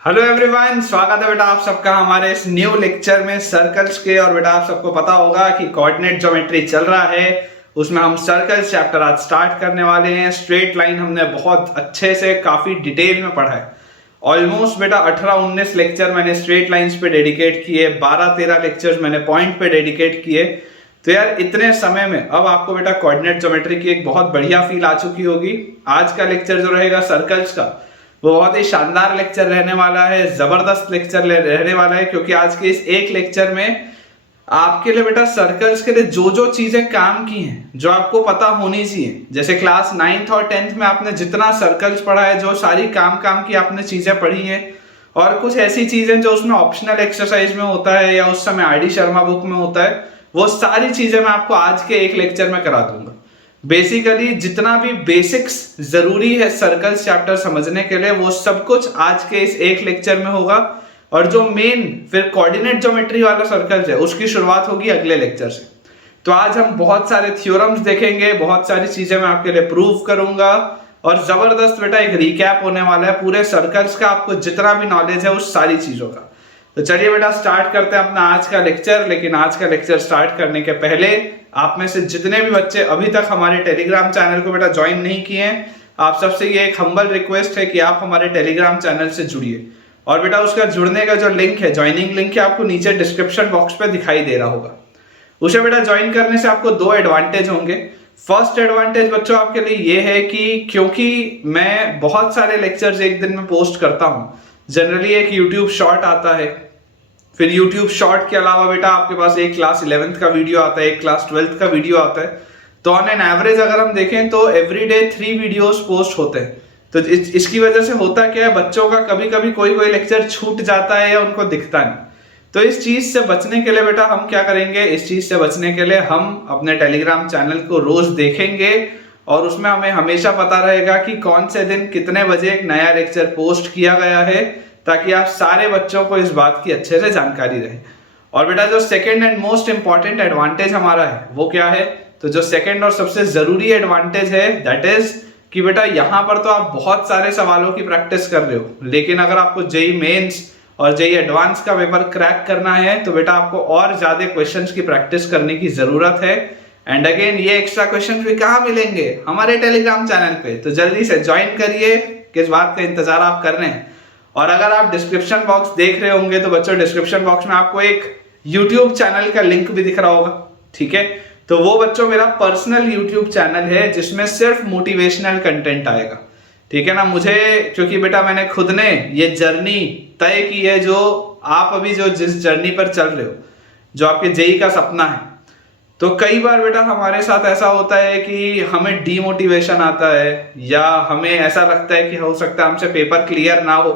Hello everyone, स्वागत है बेटा आप सबका हमारे इस न्यू लेक्चर में सर्कल्स के। और बेटा आप सबको पता होगा कि कोऑर्डिनेट ज्योमेट्री चल रहा है, उसमें हम सर्कल्स चैप्टर आज स्टार्ट करने वाले हैं। स्ट्रेट लाइन हमने बहुत अच्छे से काफी डिटेल में पढ़ा है। ऑलमोस्ट बेटा 18-19 लेक्चर मैंने स्ट्रेट लाइंस पे डेडिकेट किए, 12-13 लेक्चर्स मैंने पॉइंट पे डेडिकेट किए। तो यार इतने समय में अब आपको बेटा कोऑर्डिनेट ज्योमेट्री की एक बहुत बढ़िया फील आ चुकी होगी। आज का लेक्चर जो रहेगा सर्कल्स का, वो बहुत ही शानदार लेक्चर रहने वाला है, जबरदस्त लेक्चर रहने वाला है। क्योंकि आज के इस एक लेक्चर में आपके लिए बेटा सर्कल्स के लिए जो जो चीजें काम की हैं, जो आपको पता होनी चाहिए, जैसे क्लास 9th और 10th में आपने जितना सर्कल्स पढ़ा है, जो सारी काम की आपने चीजें पढ़ी हैं, और कुछ ऐसी चीजें जो उसमें ऑप्शनल एक्सरसाइज में होता है या उस समय आर डी शर्मा बुक में होता है, वो सारी चीजें मैं आपको आज के एक लेक्चर में करा दूंगा। बेसिकली जितना भी बेसिक्स जरूरी है सर्कल्स चैप्टर समझने के लिए, वो सब कुछ आज के इस एक लेक्चर में होगा। और जो मेन फिर कोऑर्डिनेट ज्योमेट्री वाला सर्कल्स है, उसकी शुरुआत होगी अगले लेक्चर से। तो आज हम बहुत सारे थ्योरम्स देखेंगे, बहुत सारी चीजें मैं आपके लिए प्रूव करूंगा, और जबरदस्त बेटा एक रिकैप होने वाला है पूरे सर्कल्स का, आपको जितना भी नॉलेज है उस सारी चीजों का। तो चलिए बेटा स्टार्ट करते हैं अपना आज का लेक्चर। लेकिन आज का लेक्चर स्टार्ट करने के पहले आप में से जितने भी बच्चे अभी तक हमारे टेलीग्राम चैनल को बेटा ज्वाइन नहीं किए हैं, आप सबसे ये एक हम्बल रिक्वेस्ट है कि आप हमारे टेलीग्राम चैनल से जुड़िए। और बेटा उसका जुड़ने का जो लिंक है, ज्वाइनिंग लिंक है, आपको नीचे डिस्क्रिप्शन बॉक्स पे दिखाई दे रहा होगा। उसे बेटा ज्वाइन करने से आपको दो एडवांटेज होंगे। फर्स्ट एडवांटेज बच्चों आपके लिए ये है कि क्योंकि मैं बहुत सारे लेक्चर्स एक दिन में पोस्ट करता हूँ, जनरली एक यूट्यूब शॉर्ट आता है, फिर यूट्यूब शॉर्ट के अलावा बेटा आपके पास एक क्लास 11th का वीडियो आता है, एक क्लास 12th का वीडियो आता है। तो ऑन एन एवरेज अगर हम देखें तो एवरीडे 3 वीडियोस पोस्ट होते हैं। तो इसकी वजह से होता क्या है, बच्चों का कभी कभी कोई लेक्चर छूट जाता है या उनको दिखता नहीं। तो इस चीज से बचने के लिए बेटा हम क्या करेंगे, इस चीज से बचने के लिए हम अपने टेलीग्राम चैनल को रोज देखेंगे, और उसमें हमें हमेशा पता रहेगा कि कौन से दिन कितने बजे एक नया लेक्चर पोस्ट किया गया है, ताकि आप सारे बच्चों को इस बात की अच्छे से जानकारी रहे। और बेटा जो second and most important advantage हमारा है वो क्या है, तो जो सेकंड और सबसे जरूरी एडवांटेज है दैट इज कि बेटा यहाँ पर तो आप बहुत सारे सवालों की प्रैक्टिस कर रहे हो, लेकिन अगर आपको जेई मेंस और जेई एडवांस का पेपर क्रैक करना है तो बेटा आपको और ज्यादा क्वेश्चंस की प्रैक्टिस करने की जरूरत है। एंड अगेन ये एक्स्ट्रा क्वेश्चन भी कहाँ मिलेंगे, हमारे टेलीग्राम चैनल पे। तो जल्दी से ज्वाइन करिए, किस बात का इंतजार आप कर रहे हैं। और अगर आप डिस्क्रिप्शन बॉक्स देख रहे होंगे तो बच्चों डिस्क्रिप्शन बॉक्स में आपको एक यूट्यूब चैनल का लिंक भी दिख रहा होगा, ठीक है। तो वो बच्चों मेरा पर्सनल यूट्यूब चैनल है जिसमें सिर्फ मोटिवेशनल कंटेंट आएगा, ठीक है ना। मुझे क्योंकि बेटा मैंने खुद ने ये जर्नी तय की है, जो आप अभी जो जिस जर्नी पर चल रहे हो, जो आपके जेई का सपना है, तो कई बार बेटा हमारे साथ ऐसा होता है कि हमें डीमोटिवेशन आता है, या हमें ऐसा लगता है कि हो सकता है हमसे पेपर क्लियर ना हो।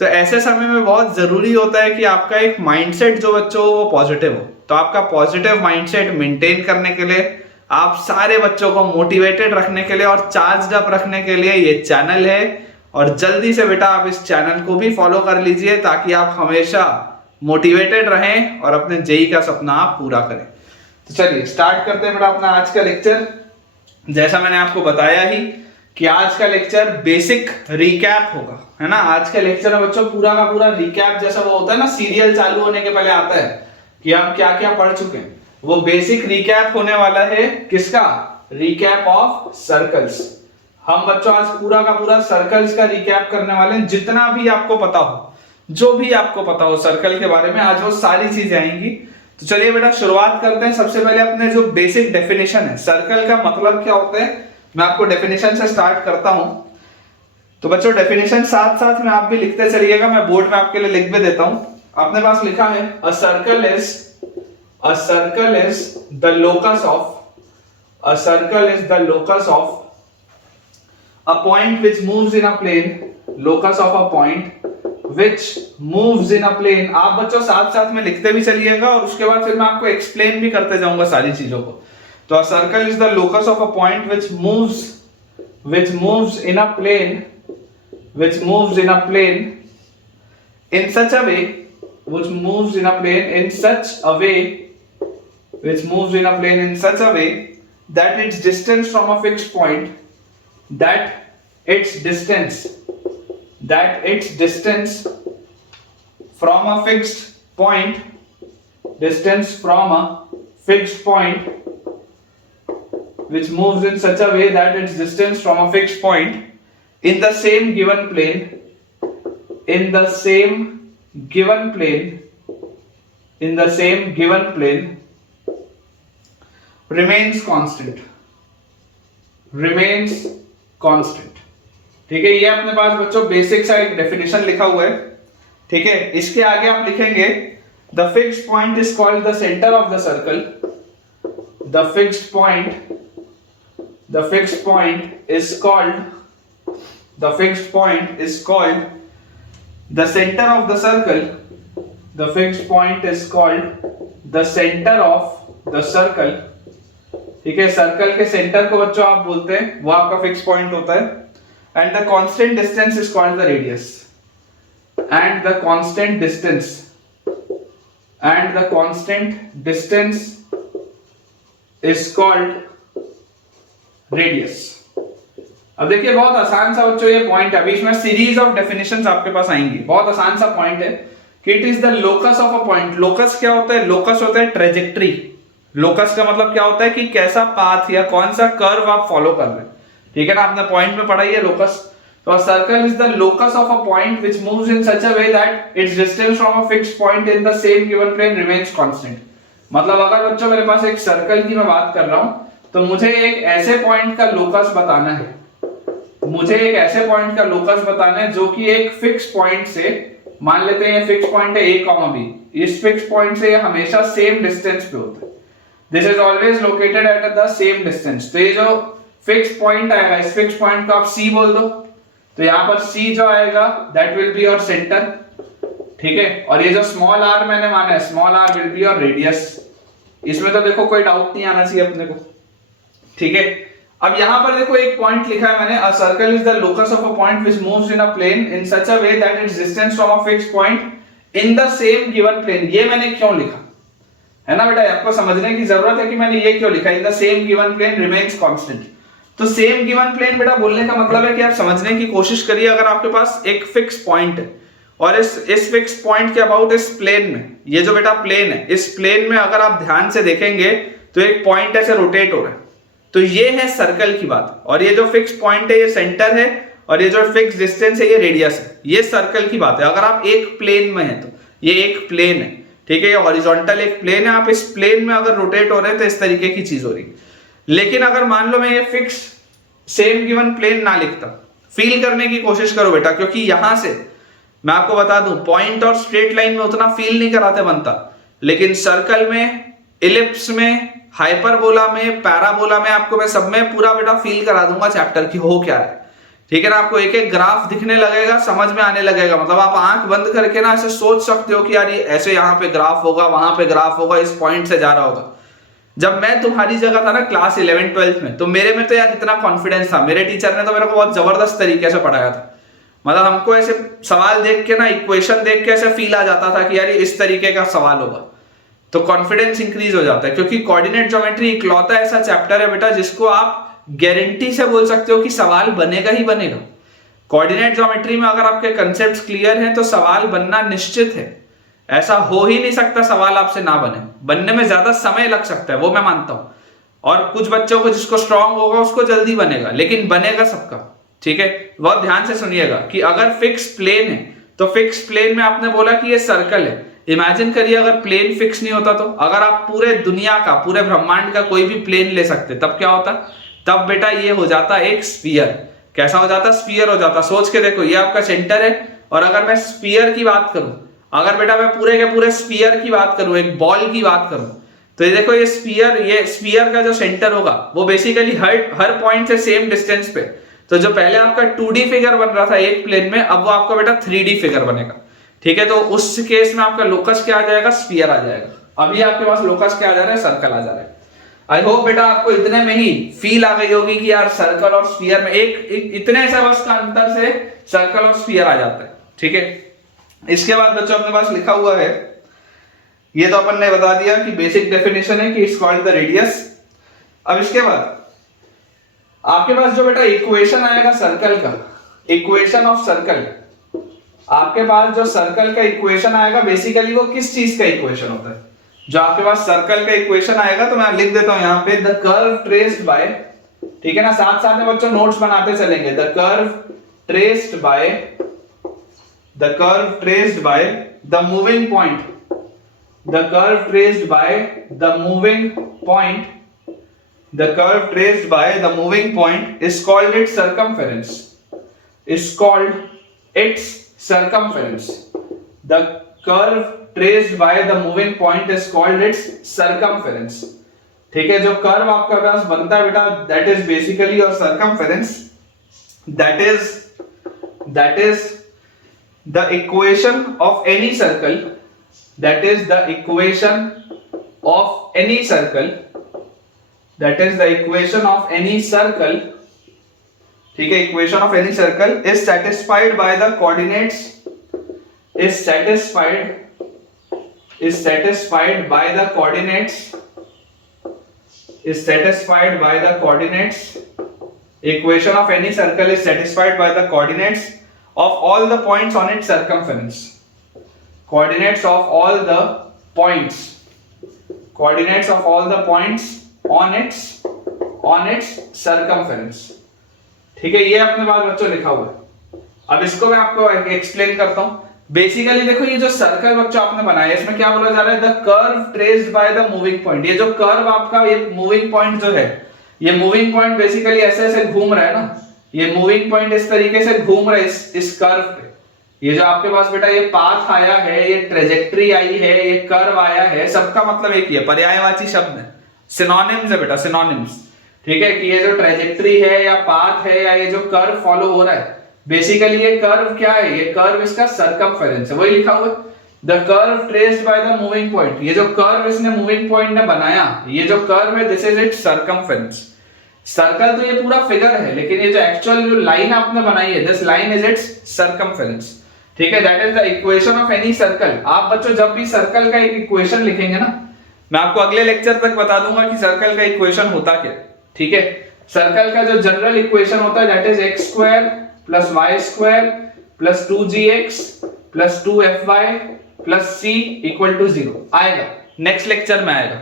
तो ऐसे समय में बहुत जरूरी होता है कि आपका एक माइंडसेट जो बच्चों वो पॉजिटिव हो। तो आपका पॉजिटिव माइंडसेट मेंटेन करने के लिए, आप सारे बच्चों को मोटिवेटेड रखने के लिए और चार्ज्ड अप रखने के लिए ये चैनल है। और जल्दी से बेटा आप इस चैनल को भी फॉलो कर लीजिए, ताकि आप हमेशा मोटिवेटेड रहें और अपने जेई का सपना आप पूरा करें। तो चलिए स्टार्ट करते हैं बेटा अपना आज का लेक्चर। जैसा मैंने आपको बताया ही कि आज का लेक्चर बेसिक रिकैप होगा, है ना। आज के लेक्चर में बच्चों पूरा का पूरा रिकैप, जैसा वो होता है ना सीरियल चालू होने के पहले आता है कि हम क्या क्या पढ़ चुके हैं, वो बेसिक रिकैप होने वाला है। किसका रिकैप? Of circles. हम बच्चों आज पूरा का पूरा सर्कल्स का रिकैप करने वाले हैं। जितना भी आपको पता हो, जो भी आपको पता हो सर्कल के बारे में, आज वो सारी चीजें आएंगी। तो चलिए बेटा शुरुआत करते हैं। सबसे पहले अपने जो बेसिक डेफिनेशन है, सर्कल का मतलब क्या होता है, मैं आपको डेफिनेशन से स्टार्ट करता हूं। तो बच्चों डेफिनेशन साथ साथ में आप भी लिखते चलिएगा, मैं बोर्ड में आपके लिए लिख भी देता हूं। अपने पास लिखा है a circle is the locus of a point which moves in a plane, locus of a point which moves in a plane. आप बच्चों साथ साथ में लिखते भी चलिएगा, और उसके बाद फिर मैं आपको एक्सप्लेन भी करते जाऊंगा सारी चीजों को। तो a circle is the locus of a point which moves in a plane in such a way that its distance from a fixed point, that its distance from a fixed point, distance from a fixed point which moves in such a way that its distance from a fixed point in the same given plane, in the same given plane, in the same given plane remains constant, remains constant। ठीक है, ये अपने पास बच्चों basic सा एक definition लिखा हुआ है। ठीक है, इसके आगे आप लिखेंगे the fixed point is called the centre of the circle, the fixed point, the fixed point is called, the fixed point is called the center of the circle, the fixed point is called the center of the circle। ठीक है, circle के centre को बच्चों आप बोलते हैं, वो आपका फिक्स पॉइंट होता है। And the constant distance is called the radius, and the constant distance, and the constant distance is called radius. अब देखिए बहुत आसान सा बच्चों ये पॉइंट है, अभी इसमें सीरीज ऑफ डेफिनेशंस आपके पास आएंगी। बहुत आसान सा पॉइंट है कि it is the locus of a point. Locus क्या होता है? लोकस होता है ट्रेजेक्टरी। लोकस का मतलब क्या होता है कि कैसा पाथ या कौन सा कर्व आप फॉलो कर रहे हैं। ठीक है ना, आपने पॉइंट में पढ़ा ही है लोकस। तो a circle is the locus of a point which moves in such a way that its distance from a fixed point in the same given plane remains constant. मतलब अगर बच्चों मेरे पास एक सर्कल की मैं बात कर रहा हूं, तो मुझे एक ऐसे पॉइंट का लोकस बताना है, मुझे एक ऐसे पॉइंट का लोकस बताना है जो कि एक फिक्स पॉइंट से, मान लेते हैं ये फिक्स पॉइंट है a, b, इस फिक्स पॉइंट से ये हमेशा सेम डिस्टेंस पे होता है। This is always located at the same distance. तो ये जो फिक्स पॉइंट आएगा, इस फिक्स पॉइंट को आप c बोल दो, तो यहाँ पर c जो आएगा that will be your centre. ठीक है, और ये जो स्मॉल r मैंने माना है, small r will be your radius. इसमें तो देखो कोई डाउट नहीं आना चाहिए अपने को। ठीक है, अब यहां पर देखो एक पॉइंट लिखा है मैंने, a circle is the locus of a point which moves in a plane in such a way that its distance from a fixed point in the same given plane. ये मैंने क्यों लिखा है ना बेटा, आपको समझने की जरूरत है कि मैंने ये क्यों लिखा, in the same given plane remains constant. तो सेम गिवन प्लेन बेटा बोलने का मतलब है कि आप समझने की कोशिश करिए, अगर आपके पास एक फिक्स पॉइंट है और इस फिक्स पॉइंट के अबाउट इस प्लेन में, ये जो बेटा प्लेन है, इस प्लेन में अगर आप ध्यान से देखेंगे तो एक पॉइंट ऐसे रोटेट हो रहा है, तो ये है सर्कल की बात। और ये जो फिक्स पॉइंट है ये सेंटर है, और ये जो फिक्स डिस्टेंस है ये रेडियस है। ये सर्कल की बात है। अगर आप एक प्लेन में हैं तो ये एक प्लेन है। ठीक है, ये हॉरिजॉन्टल एक प्लेन है, आप इस प्लेन में अगर रोटेट हो रहे हैं तो इस तरीके की चीज हो रही है। लेकिन अगर मान लो मैं ये फिक्स सेम गिवन प्लेन ना लिखता, फील करने की कोशिश करो बेटा, क्योंकि यहां से मैं आपको बता दूं पॉइंट और स्ट्रेट लाइन में उतना फील नहीं कराते बनता, लेकिन सर्कल में, इलिप्स में, हाइपरबोला में, पैराबोला में, आपको मैं सब में पूरा बेटा फील करा दूंगा चैप्टर की हो क्या है। ठीक है ना, आपको एक एक ग्राफ दिखने लगेगा, समझ में आने लगेगा। मतलब आप आंख बंद करके ना ऐसे सोच सकते हो कि यार ये ऐसे यहाँ पे ग्राफ होगा, वहां पे ग्राफ होगा, इस पॉइंट से जा रहा होगा। जब मैं तुम्हारी जगह था ना क्लास 11-12 में, तो मेरे में तो यार इतना कॉन्फिडेंस था, मेरे टीचर ने तो मेरे को बहुत जबरदस्त तरीके से पढ़ाया था। मतलब हमको ऐसे सवाल देख के ना, इक्वेशन देख के ऐसे फील आ जाता था कि यार इस तरीके का सवाल होगा, तो कॉन्फिडेंस इंक्रीज हो जाता है। क्योंकि कोऑर्डिनेट ज्योमेट्री इकलौता ऐसा चैप्टर है बेटा जिसको आप गारंटी से बोल सकते हो कि सवाल बनेगा ही बनेगा। कोऑर्डिनेट ज्योमेट्री में अगर आपके कंसेप्ट क्लियर हैं तो सवाल बनना निश्चित है। ऐसा हो ही नहीं सकता सवाल आपसे ना बने, बनने में ज्यादा समय लग सकता है, वो मैं मानता हूं। और कुछ बच्चों को जिसको स्ट्रांग होगा उसको जल्दी बनेगा, लेकिन बनेगा सबका। ठीक है, बहुत ध्यान से सुनिएगा कि अगर फिक्स प्लेन है तो फिक्स प्लेन में आपने बोला कि ये सर्कल है। इमेजिन करिए अगर प्लेन फिक्स नहीं होता तो, अगर आप पूरे दुनिया का, पूरे ब्रह्मांड का कोई भी प्लेन ले सकते, तब क्या होता? तब बेटा ये हो जाता एक स्फीयर। कैसा हो जाता? स्फीयर हो जाता। सोच के देखो, ये आपका सेंटर है, और अगर मैं स्फीयर की बात करूं, अगर बेटा मैं पूरे के पूरे स्फीयर की बात करूं, एक बॉल की बात करूं, तो ये देखो ये स्फीयर का जो सेंटर होगा वो बेसिकली हर पॉइंट से सेम डिस्टेंस पे। तो जो पहले आपका 2D फिगर बन रहा था एक प्लेन में, अब वो आपका बेटा 3D फिगर बनेगा। ठीक है, तो उस केस में आपका लोकस क्या आ जाएगा? स्फीयर आ जाएगा। अभी आपके पास लोकस क्या आ जा रहा है? सर्कल आ जा रहा है। आई होप बेटा आपको इतने में ही फील आ गई होगी कि यार सर्कल और स्फीयर में एक इतने से बस का अंतर से सर्कल और स्फीयर आ जाता है। ठीक है, इसके बाद बच्चों अपने पास लिखा हुआ है, ये तो अपन ने बता दिया कि बेसिक डेफिनेशन है कि इट्स कॉल्ड द रेडियस। अब इसके बाद आपके पास जो बेटा इक्वेशन आएगा सर्कल का, इक्वेशन ऑफ सर्कल, आपके पास जो सर्कल का इक्वेशन आएगा बेसिकली वो किस चीज का इक्वेशन होता है? जो आपके पास सर्कल का इक्वेशन आएगा, तो मैं लिख देता हूं यहां पे द कर्व ट्रेस्ड बाय, ठीक है ना, साथ साथ में बच्चों नोट्स बनाते चलेंगे। The curve traced by the moving point, the curve traced by the moving point, the curve traced by the moving point is called its circumference, is called its circumference. The curve traced by the moving point is called its circumference. ठीक है, जो curve आपका पास बनता है बेटा, that is basically your circumference. That is the equation of any circle. That is the equation of any circle. That is the equation of any circle. ठीक है, equation of any circle is satisfied by the coordinates, is satisfied by the coordinates, equation of any circle is satisfied by the coordinates of all the points on its circumference. Coordinates of all the points on its circumference. ठीक है, ये अपने पास बच्चों लिखा हुआ है। अब इसको मैं आपको एक्सप्लेन करता हूं। बेसिकली देखो, ये जो सर्कल बच्चों आपने बनाया है, इसमें क्या बोला जा रहा है? The curve traced by the moving point. ये जो कर्व आपका, ये मूविंग पॉइंट जो है, ये मूविंग पॉइंट बेसिकली ऐसे ऐसे घूम रहा है ना, ये मूविंग पॉइंट इस तरीके से घूम रहा है इस कर्व पे। ये जो आपके पास बेटा ये पाथ आया है, ये ट्रेजेक्ट्री आई है, ये कर्व आया है, सबका मतलब एक ही है, पर्यायवाची शब्द है, सिनोनिम्स है बेटा, सिनोनिम्स। ठीक है, कि ये जो ट्रेजेक्ट्री है या पाथ है या ये जो कर्व फॉलो हो रहा है, बेसिकली ये कर्व क्या है? ये कर्व इसका सर्कमफेरेंस है, वही लिखा हुआ है, the curve traced by the moving point. ये जो कर्व इसने मूविंग पॉइंट ने बनाया, ये जो कर्व है, this is it's circumference. Circle तो ये पूरा फिगर है, लेकिन ये जो एक्चुअल जो लाइन आपने बनाई है, this line is it's circumference. ठीक है, that is the equation of any circle. आप बच्चों जब भी सर्कल का एक इक्वेशन लिखेंगे ना, मैं आपको अगले लेक्चर तक बता दूंगा कि सर्कल का इक्वेशन होता क्या। ठीक है, सर्कल का जो जनरल इक्वेशन होता है, that is X square plus Y square plus 2gx plus 2fy plus c equal to 0 आएगा, नेक्स्ट लेक्चर में आएगा।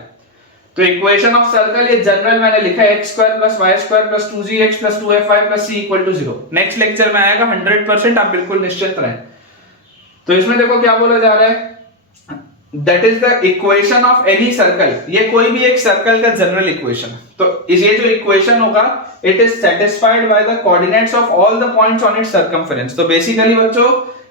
तो इक्वेशन ऑफ सर्कल ये जनरल मैंने लिखा है, X square plus Y square plus 2gx plus 2fy plus c equal to 0। Next lecture में आएगा 100%, आप बिल्कुल निश्चिंत रहें। तो इसमें देखो क्या बोला जा रहा है, that is the equation of any circle. ये कोई भी एक सर्कल का जनरल इक्वेशन। तो ये जो इक्वेशन होगा, it is satisfied by the coordinates of all the points on its circumference. तो बेसिकली बच्चों,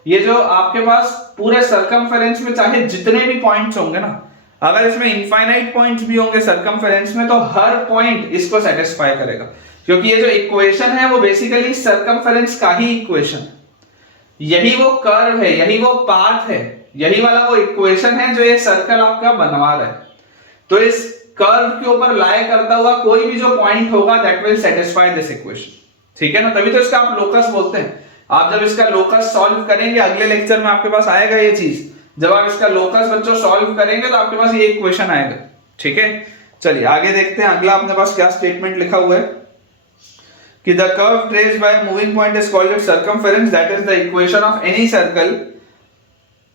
ये जो आपके पास पूरे सर्कमफेरेंस में चाहे जितने भी पॉइंट्स होंगे ना, अगर इसमें इनफाइनाइट पॉइंट्स भी होंगे सर्कमफेरेंस में, तो हर पॉइंट इसको सेटिस्फाई करेगा, क्योंकि ये जो इक्वेशन है वो बेसिकली सर्कमफेरेंस का ही इक्वेशन है। यही वो कर्व है, यही वो पाथ है, यही वाला वो इक्वेशन है जो ये सर्कल आपका बनवा रहा है। तो इस कर्व के ऊपर लाई करता हुआ कोई भी जो पॉइंट होगा, that will satisfy this equation. ठीक है ना, तभी तो इसका आप लोकस बोलते हैं। आप जब इसका लोकस सॉल्व करेंगे, अगले लेक्चर में आपके पास आएगा ये चीज, जब आप इसका लोकस बच्चों सॉल्व करेंगे तो आपके पास ये इक्वेशन आएगा। ठीक है, चलिए आगे देखते हैं। अगला अपने पास क्या स्टेटमेंट लिखा हुआ है कि the curve traced by moving point is called its circumference, that is the equation of any circle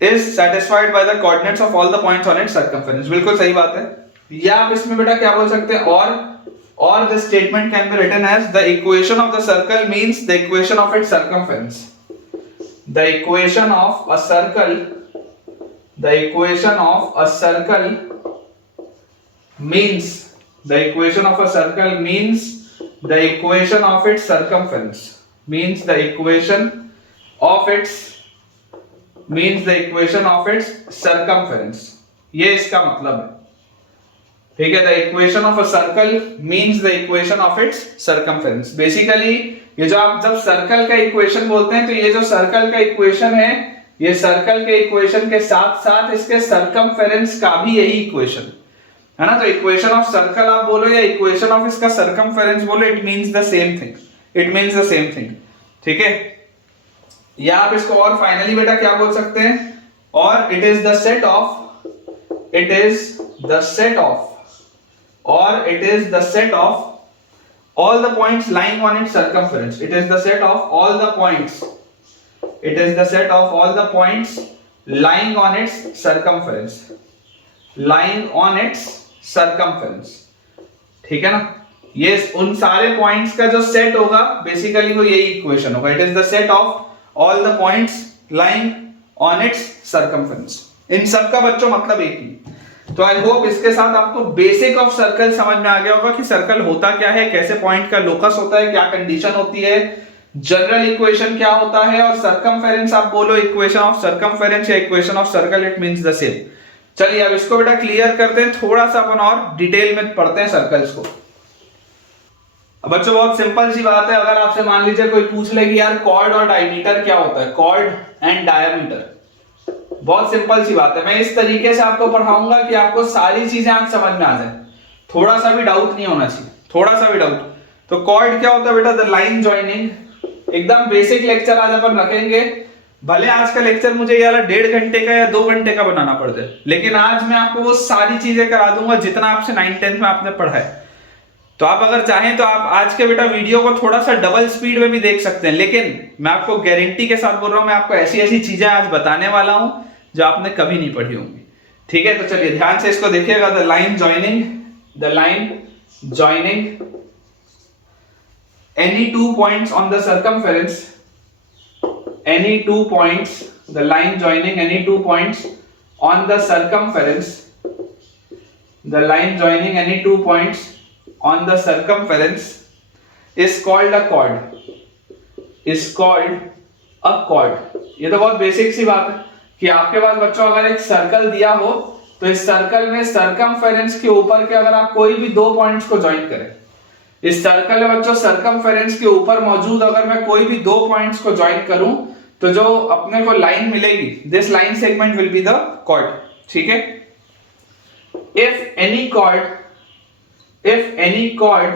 is satisfied by the coordinates of all the points on its circumference। बिल्कुल सही बात है। या आप इसमें बेटा क्या बोल सकते हैं, और the statement can be written as the equation of the circle means the equation of its circumference। The equation of a circle means the equation of a circle means the equation of its circumference, means the equation of its circumference। ये इसका मतलब है। ठीक है, the equation of a circle means the equation of its circumference. Basically ये जो आप जब सर्कल का इक्वेशन बोलते हैं, तो ये जो सर्कल का इक्वेशन है, ये सर्कल के इक्वेशन के साथ साथ इसके सर्कमफेरेंस का भी यही इक्वेशन है ना। तो इक्वेशन ऑफ सर्कल आप बोलो या इक्वेशन ऑफ इसका सर्कमफेरेंस बोलो, it means the same thing. ठीक है, या आप इसको और फाइनली बेटा क्या बोल सकते हैं, और it is the set of all the points lying on its circumference। It is the set of all the points it is the set of all the points lying on its circumference, lying on its circumference, ठीक है ना। ये उन सारे points का जो set होगा basically वो यही इक्वेशन होगा, it is the set of all the points lying on its circumference. इन सब का बच्चों मतलब एक ही। तो आई होप इसके साथ आपको बेसिक ऑफ सर्कल समझ में आ गया होगा कि सर्कल होता क्या है, कैसे पॉइंट का लोकस होता है, क्या कंडीशन होती है, जनरल इक्वेशन क्या होता है, और सर्कमफेरेंस आप बोलो इक्वेशन ऑफ सर्कमफेरेंस या equation of circle, it means the same. चलिए अब इसको बेटा क्लियर करते हैं, थोड़ा सा अपन और डिटेल में पढ़ते हैं सर्कल्स को। अब बच्चों बहुत सिंपल सी बात है, अगर आपसे मान लीजिए कोई पूछ ले कि यार कॉर्ड और डायमीटर क्या होता है, कॉर्ड एंड डायमीटर, बहुत सिंपल सी बात है। मैं इस तरीके से आपको पढ़ाऊंगा कि आपको सारी चीजें आज समझ में आ जाए, थोड़ा सा भी डाउट नहीं होना चाहिए, थोड़ा सा भी डाउट। तो कॉर्ड क्या होता है बेटा, द लाइन जॉइनिंग, एकदम बेसिक लेक्चर आज अपन रखेंगे। भले आज का लेक्चर मुझे यार 1.5 घंटे का या 2 घंटे का बनाना पड़ जाए, लेकिन आज मैं आपको वो सारी चीजें करा दूंगा जितना आपसे 9th-10th में आपने पढ़ा है। तो आप अगर चाहें तो आप आज के बेटा वीडियो को थोड़ा सा डबल स्पीड में भी देख सकते हैं, लेकिन मैं आपको गारंटी के साथ बोल रहा हूं, मैं आपको ऐसी ऐसी चीजें आज बताने वाला हूं जो आपने कभी नहीं पढ़ी होंगी, ठीक है। तो चलिए ध्यान से इसको देखिएगा, the line joining, the line joining any 2 points on the circumference, any 2 points, the line joining any 2 points on the circumference, the line joining any 2 points on the circumference is called a chord, is called a chord। ये तो बहुत basic सी बात है कि आपके पास बच्चों अगर एक सर्कल दिया हो तो इस सर्कल में सर्कमफेरेंस के ऊपर के अगर आप कोई भी 2 पॉइंट्स को ज्वाइन करें, इस सर्कल में बच्चों सर्कमफेरेंस के ऊपर मौजूद अगर मैं कोई भी 2 पॉइंट्स को ज्वाइन करूं तो जो अपने को लाइन मिलेगी, this line segment will be the chord, ठीक है। If any chord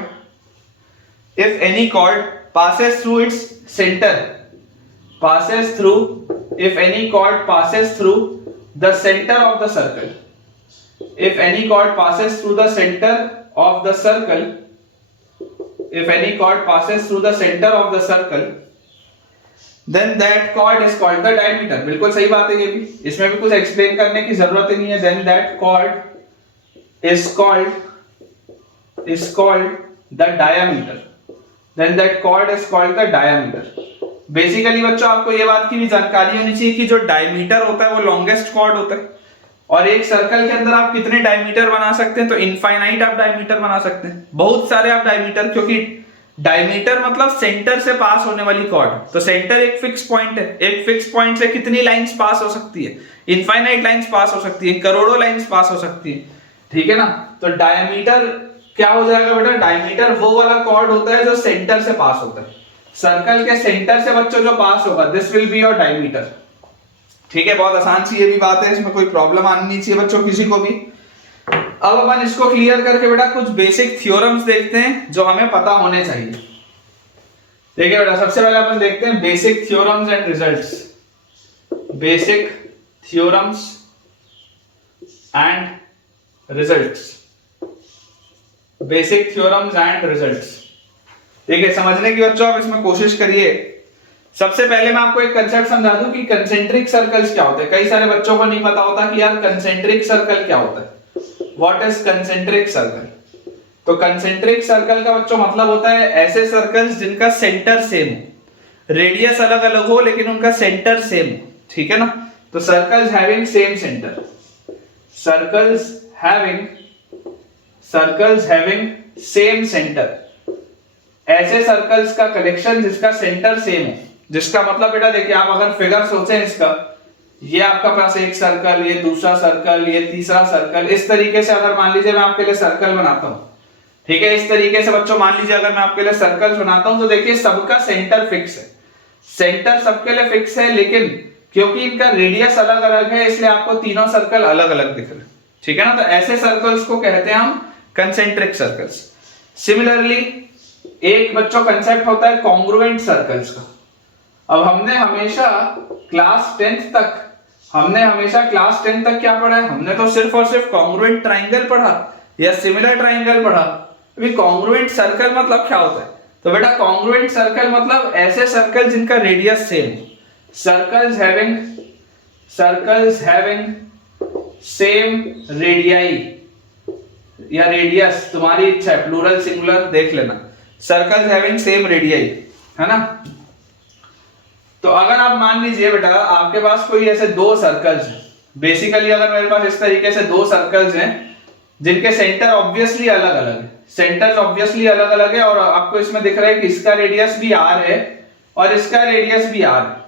passes through its center, passes through, if any chord passes through the center of the circle, if any chord passes through the center of the circle, if any chord passes through the center of the circle, then that chord is called the diameter। बिल्कुल सही बात है, ये भी इसमें भी कुछ explain करने की जरूरत ही नहीं है। then that chord is called the diameter, then that chord is called the diameter। Basically बच्चों आपको ये बात की भी जानकारी होनी चाहिए कि जो डायमीटर होता है वो लॉन्गेस्ट कॉर्ड होता है, और एक सर्कल के अंदर आप कितने डायमीटर बना सकते हैं, तो इनफाइनाइट आप डायमीटर बना सकते हैं, बहुत सारे आप डायमीटर, क्योंकि डायमीटर मतलब सेंटर से पास होने वाली कॉर्ड। तो सेंटर एक फिक्स पॉइंट है, एक फिक्स पॉइंट से कितनी लाइंस पास हो सकती है, इनफाइनाइट लाइंस पास हो सकती है, करोड़ों लाइंस पास हो सकती है, ठीक है ना। तो डायमीटर क्या हो जाएगा बेटा, डायमीटर वो वाला कॉर्ड होता है जो सेंटर से पास होता है, सर्कल के सेंटर से बच्चों जो पास होगा, this will be your diameter, ठीक है। बहुत आसान सी ये भी बात है, इसमें कोई प्रॉब्लम आनी नहीं चाहिए बच्चों किसी को भी। अब अपन इसको क्लियर करके बेटा कुछ बेसिक थ्योरम्स देखते हैं जो हमें पता होने चाहिए। देखिए बेटा सबसे पहले अपन देखते हैं basic theorems and results, basic theorems and results, basic theorems and results. देखिए समझने की बच्चों आप इसमें कोशिश करिए। सबसे पहले मैं आपको एक कंसेप्ट समझा दूं कि कंसेंट्रिक सर्कल्स क्या होते हैं। कई सारे बच्चों को नहीं पता होता कि यार कंसेंट्रिक सर्कल क्या होता है, व्हाट इज कंसेंट्रिक सर्कल। तो कंसेंट्रिक सर्कल का बच्चों मतलब होता है ऐसे सर्कल्स जिनका सेंटर सेम हो, रेडियस अलग अलग हो लेकिन उनका सेंटर सेम हो, ठीक है ना। तो circles having same centre, circles having same centre, ऐसे सर्कल्स का कलेक्शन जिसका सेंटर सेम है, जिसका मतलब बेटा देखिए आप अगर फिगर सोचें इसका, ये आपका पास एक सर्कल, ये दूसरा सर्कल, ये तीसरा सर्कल, इस तरीके से अगर मान लीजिए मैं आपके लिए सर्कल बनाता हूं, ठीक है, इस तरीके से बच्चों मान लीजिए अगर मैं आपके लिए सर्कल बनाता हूं तो देखिए सबका सेंटर फिक्स है, सेंटर सबके लिए फिक्स है, लेकिन क्योंकि इनका रेडियस अलग अलग है इसलिए आपको तीनों सर्कल अलग अलग दिख रहे हैं, ठीक है ना। तो ऐसे सर्कल्स को कहते हैं हम कंसेंट्रिक सर्कल्स। सिमिलरली एक बच्चों कांसेप्ट होता है कॉन्ग्रुएंट सर्कल्स का। अब हमने हमेशा क्लास 10th तक क्या पढ़ा है, हमने तो सिर्फ और सिर्फ कॉन्ग्रुएंट ट्राइंगल पढ़ा या सिमिलर ट्राइंगल पढ़ा। अभी कॉन्ग्रुएंट सर्कल मतलब क्या होता है, तो बेटा कॉन्ग्रुएंट सर्कल मतलब ऐसे सर्कल जिनका radius same, circles having same radii या रेडियस, तुम्हारी इच्छा है, प्लूरल सिंगुलर देख लेना। सर्कल्स हैविंग सेम रेडियाई, है ना। तो अगर आप मान लीजिए बेटा आपके पास कोई ऐसे दो सर्कल्स हैं, बेसिकली अगर मेरे पास इस तरीके से दो सर्कल्स हैं जिनके सेंटर ऑब्वियसली अलग अलग है, सेंटर्स ऑब्वियसली अलग अलग है, और आपको इसमें दिख रहा है कि इसका रेडियस भी आर है और इसका रेडियस भी आर है,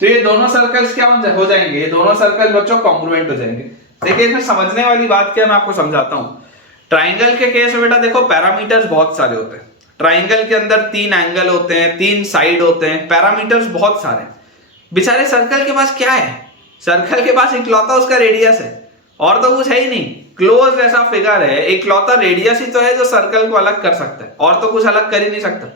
तो ये दोनों सर्कल्स क्या हो जाएंगे, ये दोनों सर्कल बच्चों कॉन्ग्रुएंट हो जाएंगे। देखिए इसमें समझने वाली बात क्या, मैं आपको समझाता हूं। ट्राइंगल के केस में बेटा देखो पैरामीटर्स बहुत सारे होते हैं, ट्राइंगल के अंदर 3 एंगल होते हैं, 3 साइड होते हैं, पैरामीटर्स बहुत सारे। बेचारे सर्कल के पास क्या है, सर्कल के पास इकलौता उसका रेडियस है और तो कुछ है ही नहीं, क्लोज ऐसा फिगर है, इकलौता रेडियस ही तो है जो सर्कल को अलग कर सकता है, और तो कुछ अलग कर ही नहीं सकता।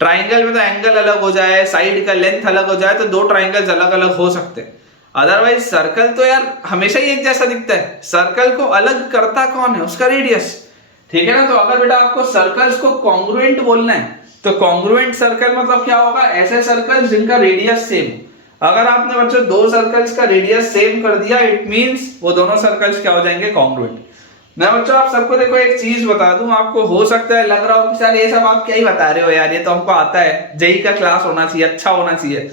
ट्राइंगल में तो एंगल अलग हो जाए, साइड का लेंथ अलग हो जाए तो दो ट्राइंगल्स अलग अलग हो सकते हैं, अदरवाइज सर्कल तो यार हमेशा ही एक जैसा दिखता है। सर्कल को अलग करता कौन है, उसका रेडियस, ठीक है ना। तो अगर बेटा आपको सर्कल्स को कॉन्ग्रुएंट बोलना है तो कॉन्ग्रुएंट सर्कल मतलब क्या होगा, ऐसे सर्कल जिनका रेडियस सेम। अगर आपने बच्चों दो सर्कल्स का रेडियस सेम कर दिया, इट मींस वो दोनों सर्कल्स क्या हो जाएंगे, कॉन्ग्रुएंट। मैं बच्चों आप सबको देखो एक चीज बता दूं, आपको हो सकता है लग रहा हो कि सर ये सब आप क्या ही बता रहे हो यार, ये तो हमको आता है, जेई का क्लास होना चाहिए, अच्छा होना चाहिए।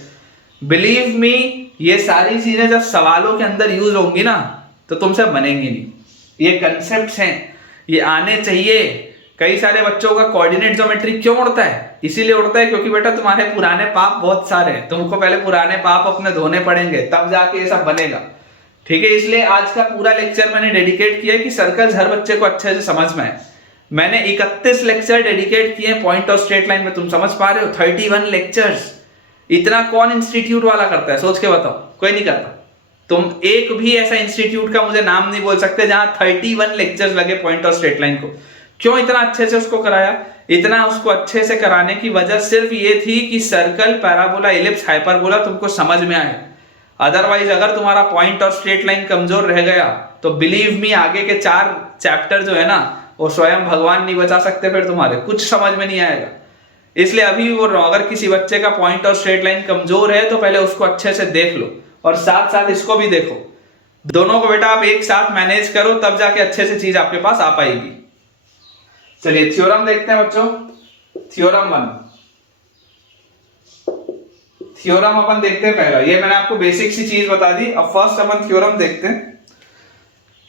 बिलीव मी, ये सारी चीजें जब सवालों के अंदर यूज होंगी ना तो तुमसे बनेंगी नहीं। ये कंसेप्ट्स हैं, ये आने चाहिए। कई सारे बच्चों का कोऑर्डिनेट ज्योमेट्री क्यों उड़ता है, इसीलिए उड़ता है क्योंकि बेटा तुम्हारे पुराने पाप बहुत सारे हैं, तुमको पहले पुराने पाप अपने धोने पड़ेंगे तब जाके ये सब बनेगा, ठीक है। इसलिए आज का पूरा लेक्चर मैंने डेडिकेट किया कि सर्कल्स हर बच्चे को अच्छे से समझ में आए। मैंने 31 लेक्चर डेडिकेट किए पॉइंट और स्ट्रेट लाइन में, तुम समझ पा रहे हो, 31 लेक्चर्स। इतना कौन इंस्टीट्यूट वाला करता है, सोच के बताओ, कोई नहीं करता। तुम एक भी ऐसा इंस्टीट्यूट का मुझे नाम नहीं बोल सकते जहां 31 लेक्चर्स लगे पॉइंट और स्ट्रेट लाइन को। क्यों इतना अच्छे से उसको कराया, इतना उसको अच्छे से कराने की वजह सिर्फ ये थी कि सर्कल, पैराबोला, इलिप्स, हाइपरबोला तुमको समझ में आए। अदरवाइज अगर तुम्हारा पॉइंट और स्ट्रेट लाइन कमजोर रह गया तो बिलीव मी आगे के 4 चैप्टर जो है ना वो स्वयं भगवान नहीं बचा सकते, फिर तुम्हारे कुछ समझ में नहीं आएगा। इसलिए अभी भी बोल रहा हूं, अगर किसी बच्चे का पॉइंट और स्ट्रेट लाइन कमजोर है तो पहले उसको अच्छे से देख लो और साथ साथ इसको भी देखो। दोनों को बेटा आप एक साथ मैनेज करो तब जाके अच्छे से चीज आपके पास आ पाएगी। चलिए थ्योरम देखते हैं बच्चों। थ्योरम 1, थ्योरम अपन देखते हैं पहला। ये मैंने आपको बेसिक सी चीज बता दी। अब फर्स्ट अपन थ्योरम देखते हैं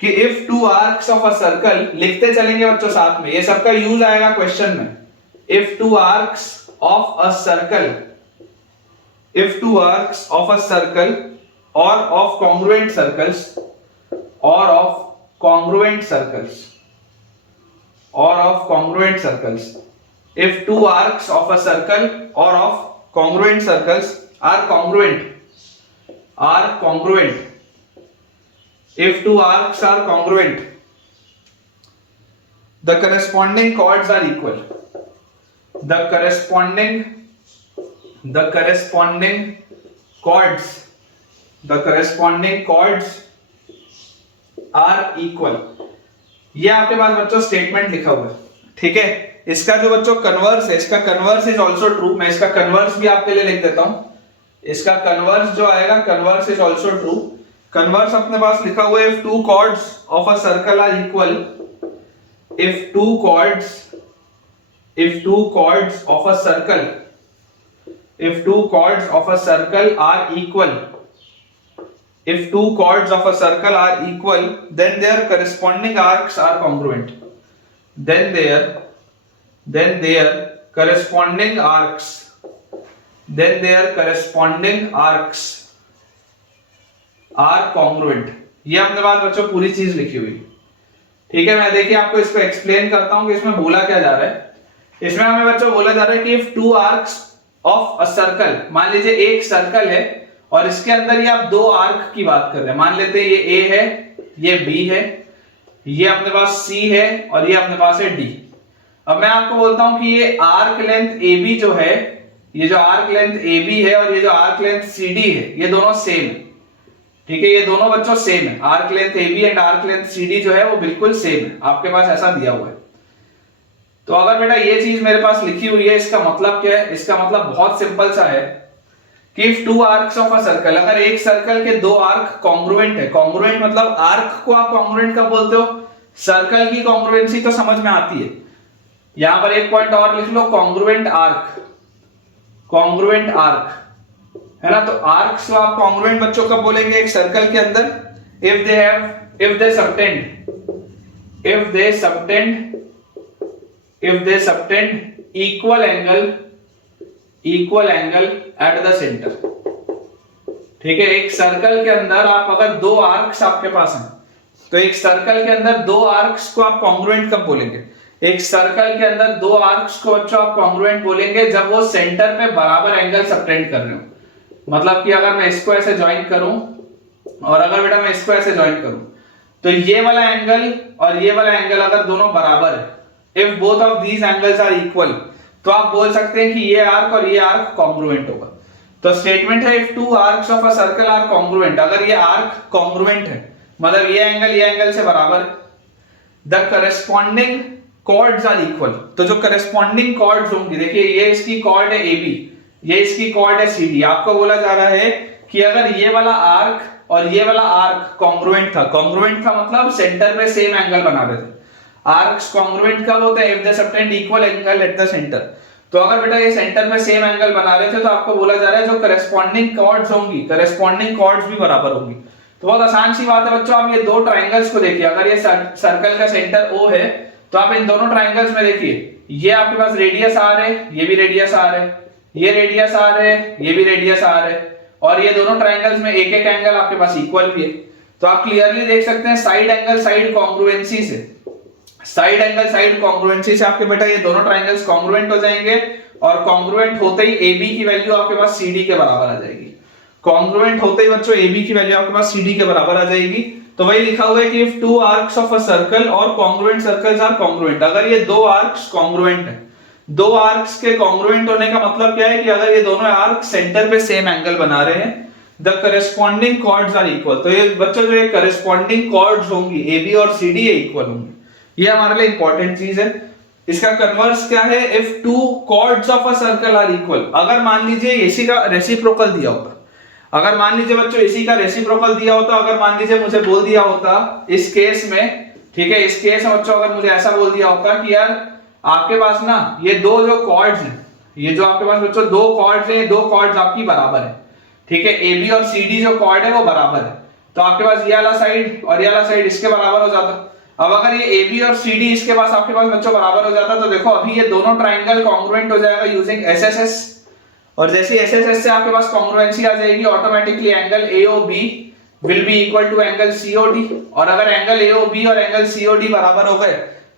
कि if two arcs of a circle, लिखते चलेंगे बच्चों साथ में, ये सबका यूज आएगा क्वेश्चन में। If two arcs of a circle, if two arcs of a circle or of congruent circles or of congruent circles or of congruent circles, if two arcs of a circle or of congruent circles are congruent, if two arcs are congruent, the corresponding chords are equal, the corresponding chords are equal। ये आपके पास बच्चों statement लिखा हुआ है, ठीक है। इसका जो बच्चों कन्वर्स है, इसका कन्वर्स इज आल्सो ट्रू। मैं इसका कन्वर्स भी आपके लिए लिख देता हूं। इसका कन्वर्स जो आएगा, converse is also true. Converse अपने पास लिखा हुआ है, if to chords of a circle are equal, if two chords of a circle, if two chords of a circle are equal, if two chords of a circle are equal, then their corresponding arcs are congruent, then their corresponding arcs are congruent। ये अपने पास बच्चों पूरी चीज लिखी हुई, ठीक है। मैं देखिए आपको इसको एक्सप्लेन करता हूं कि इसमें बोला क्या जा रहा है। इसमें हमें बच्चों बोला जा रहा है कि if two arcs of a circle, मान लीजिए एक सर्कल है और इसके अंदर ये आप दो आर्क की बात कर रहे हैं। मान लेते हैं ये ए है, ये बी है, ये अपने पास सी है और ये अपने पास है डी। अब मैं आपको बोलता हूं कि ये आर्क लेंथ ए बी जो है, ये जो आर्क लेंथ ए बी है और ये जो आर्क लेंथ सी डी है, ये दोनों सेम है, ठीक है। ये दोनों बच्चों सेम है। Arc length A B and arc length C D जो है वो बिल्कुल सेम है, आपके पास ऐसा दिया हुआ है। तो अगर बेटा ये चीज मेरे पास लिखी हुई है, इसका मतलब क्या है? इसका मतलब बहुत सिंपल सा है कि if two arcs of a circle, अगर एक सर्कल के दो आर्क कॉन्ग्रुएंट है, कॉन्ग्रुएंट मतलब आर्क को आप कॉन्ग्रुएंट कब बोलते हो, सर्कल की कॉन्ग्रुएंसी तो समझ में आती है, यहां पर एक पॉइंट और लिख लो, कॉन्ग्रुएंट आर्क, कॉन्ग्रुएंट आर्क है ना। तो आर्क्स को आप कॉन्ग्रुएंट बच्चों कब बोलेंगे, एक सर्कल के अंदर, if they have, if they subtend, if they subtend, if they subtend equal angle, equal angle at the centre. ठीक है, एक सर्कल के अंदर आप अगर दो आर्क्स आपके पास हैं, तो एक सर्कल के अंदर दो आर्क्स को आप कॉन्ग्रुएंट कब बोलेंगे, एक सर्कल के अंदर दो आर्क्स को बच्चों आप कॉन्ग्रुएंट बोलेंगे जब वो सेंटर पे बराबर एंगल सबटेंड कर रहे हो। मतलब कि अगर मैं इसको ऐसे ज्वाइन करूं और अगर बेटा मैं इसको ऐसे ज्वाइन करूं, तो ये वाला एंगल और ये वाला एंगल अगर दोनों बराबर है, if both of these angles are equal, तो आप बोल सकते हैं कि ये आर्क और ये आर्क कॉन्ग्रुएंट होगा। तो स्टेटमेंट है if two arcs of a circle are congruent, अगर ये आर्क कॉन्ग्रुएंट है मतलब ये एंगल से बराबर, the corresponding chords are equal, तो जो करस्पॉन्डिंग कॉर्ड्स होंगी, देखिए ये इसकी कॉर्ड है AB, ये इसकी कॉर्ड है CD, आपको बोला जा रहा है कि अगर ये वाला आर्क और ये वाला आर्क कॉन्ग्रुएंट था, कॉन्ग्रुएंट था मतलब सेंटर पे सेम एंगल बना रहे थे। आर्क्स कॉन्ग्रुएंट कब होते हैं, if they subtend equal angle at the centre. तो अगर बेटा ये सेंटर पे सेम एंगल बना रहे थे, तो आपको बोला जा रहा है जो करस्पॉन्डिंग कॉर्ड्स होंगी, करस्पॉन्डिंग कॉर्ड्स भी बराबर होंगी। तो बहुत आसान सी बात है बच्चों, आप ये दो ट्राइंगल्स को देखिए, अगर ये सर्कल का सेंटर O है, तो आप इन दोनों ट्राइंगल्स में देखिए, ये आपके पास रेडियस R है, ये भी रेडियस R है, ये रेडियस R है, ये भी रेडियस R है, और ये दोनों ट्राइंगल्स में एक एक एंगल आपके पास इक्वल भी है। तो आप क्लियरली देख सकते हैं साइड एंगल साइड कॉन्ग्रुएंसी से, साइड एंगल साइड कॉन्ग्रुएंसी से आपके बेटा ये दोनों ट्राइंगल्स कॉन्ग्रुएंट हो जाएंगे, और कॉन्ग्रुएंट होते ही AB की वैल्यू आपके पास CD के बराबर आ जाएगी। कॉन्ग्रुएंट होते ही बच्चों AB की वैल्यू आपके पास CD के बराबर आ जाएगी। तो वही लिखा हुआ है कि if two arcs of a circle और कॉन्ग्रुएंट सर्कल्स आर कॉन्ग्रुएंट, अगर ये दो आर्क्स कॉन्ग्रुएंट है, दो आर्क्स के कॉन्ग्रुएंट होने का मतलब क्या है कि अगर ये दोनों आर्क सेंटर पे सेम एंगल बना रहे हैं, the corresponding chords are equal, तो ये बच्चों जो ये करस्पॉन्डिंग कॉर्ड्स होंगी AB और CD ये इक्वल होंगी। ये हमारे लिए इंपॉर्टेंट चीज है। इसका कन्वर्स क्या है, if two chords of a circle are equal, अगर मान लीजिए इसी का रेसिप्रोकल दिया होता, अगर मान लीजिए बच्चों इसी का रेसिप्रोकल दिया होता, अगर मान लीजिए मुझे बोल दिया होता इस केस में, ठीक है, इस केस में बच्चों अगर मुझे ऐसा बोल दिया होता कि यार आपके पास ना ये दो जो कॉर्ड्स हैं, ये जो आपके पास बच्चों दो कॉर्ड्स हैं, दो कॉर्ड्स आपकी बराबर है, ठीक है, AB और CD जो कॉर्ड है वो बराबर है, तो आपके पास ये वाला साइड और ये वाला साइड इसके बराबर हो जाता। अब अगर ये AB और CD इसके पास आपके पास बच्चों बराबर हो जाता, तो देखो अभी ये दोनों ट्राइंगल कॉन्ग्रुएंट हो जाएगा यूजिंग SSS, और जैसे SSS से आपके पास कॉन्ग्रुएंसी आ जाएगी, automatically angle AOB will be equal to angle COD, और अगर एंगल AOB और एंगल COD बराबर हो गए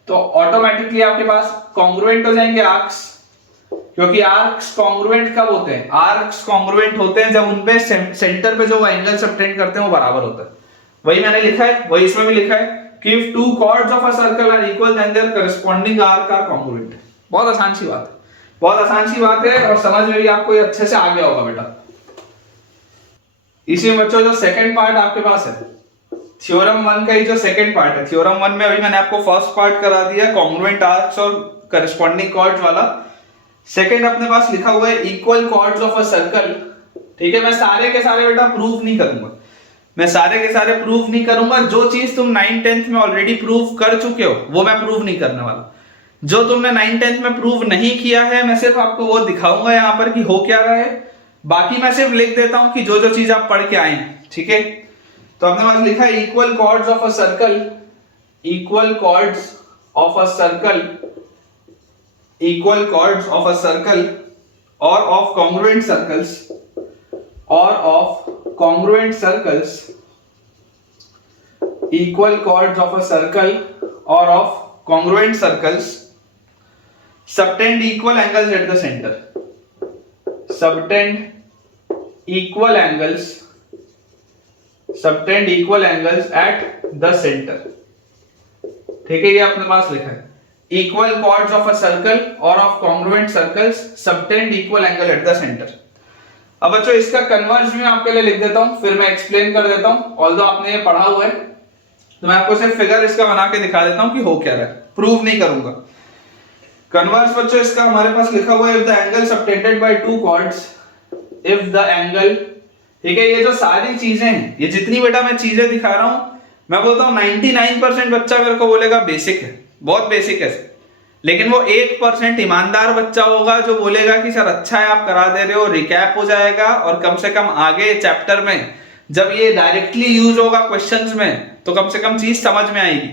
तो ऑटोमेटिकली आपके पास कॉन्ग्रुएंट हो जाएंगे आर्क्स, क्योंकि आर्क्स कॉन्ग्रुएंट कब होते हैं, आर्क्स कॉन्ग्रुएंट होते हैं जब उनपे सेंटर पे जो एंगल सबटेंड करते हैं वो बराबर होता है। वही मैंने लिखा है, वही इसमें भी लिखा है कि if two chords of a circle are equal then their corresponding arc are congruent। बहुत आसान सी बात है, बहुत आसान सी बात है, और समझ में भी आपको ये अच्छे से आ गया होगा बेटा। इसी में बच्चों जो सेकंड पार्ट आपके पास है, थ्योरम 1 का ही जो सेकंड पार्ट है, थ्योरम 1 में अभी मैंने आपको फर्स्ट पार्ट करा दिया कॉन्ग्रुएंट आर्क्स और करस्पॉन्डिंग कॉर्ड्स वाला। सेकंड अपने पास लिखा हुआ है equal chords of a circle. ठीक है, मैं सारे के सारे बेटा प्रूव नहीं करूंगा, मैं सारे के सारे प्रूव नहीं करूंगा। जो चीज तुम 9th-10th में ऑलरेडी प्रूव कर चुके हो वो मैं प्रूव नहीं करने वाला। जो तुमने 9th-10th में प्रूव नहीं किया है मैं सिर्फ आपको वो दिखाऊंगा यहाँ पर कि हो क्या रहा है, बाकी मैं सिर्फ लिख देता हूं कि जो जो चीज आप पढ़ के आए हैं। ठीक है, तो अपने पास लिखा है equal chords of a circle, equal chords of a circle, equal chords of a circle और ऑफ कॉन्ग्रुएंट सर्कल्स, और of congruent circles, equal chords of a circle or of congruent circles subtend equal angles at the center, subtend equal angles, subtend equal angles at the center। ठीक है, ये अपने पास लिखा है equal chords of a circle or of congruent circles subtend equal angle at the center। अब बच्चों इसका कन्वर्स मैं आपके लिए लिख देता हूं, फिर मैं एक्सप्लेन कर देता हूं। ऑल्दो आपने ये पढ़ा हुआ है तो मैं आपको सिर्फ फिगर इसका बना के दिखा देता हूं कि हो क्या रहा है, प्रूव नहीं करूंगा। कन्वर्स बच्चों इसका हमारे पास लिखा हुआ है if the angle subtended by two chords, if the angle, ठीक है, ये जो सारी चीजें हैं, ये जितनी बेटा मैं चीजें दिखा रहा हूं, मैं बोलता हूं 99% बच्चा मेरे को बोलेगा बेसिक है, बहुत बेसिक है, लेकिन वो 1% ईमानदार बच्चा होगा जो बोलेगा कि सर अच्छा है आप करा दे रहे हो, रिकैप हो जाएगा और कम से कम आगे चैप्टर में जब ये डायरेक्टली यूज होगा क्वेश्चंस में तो कम से कम चीज समझ में आएगी।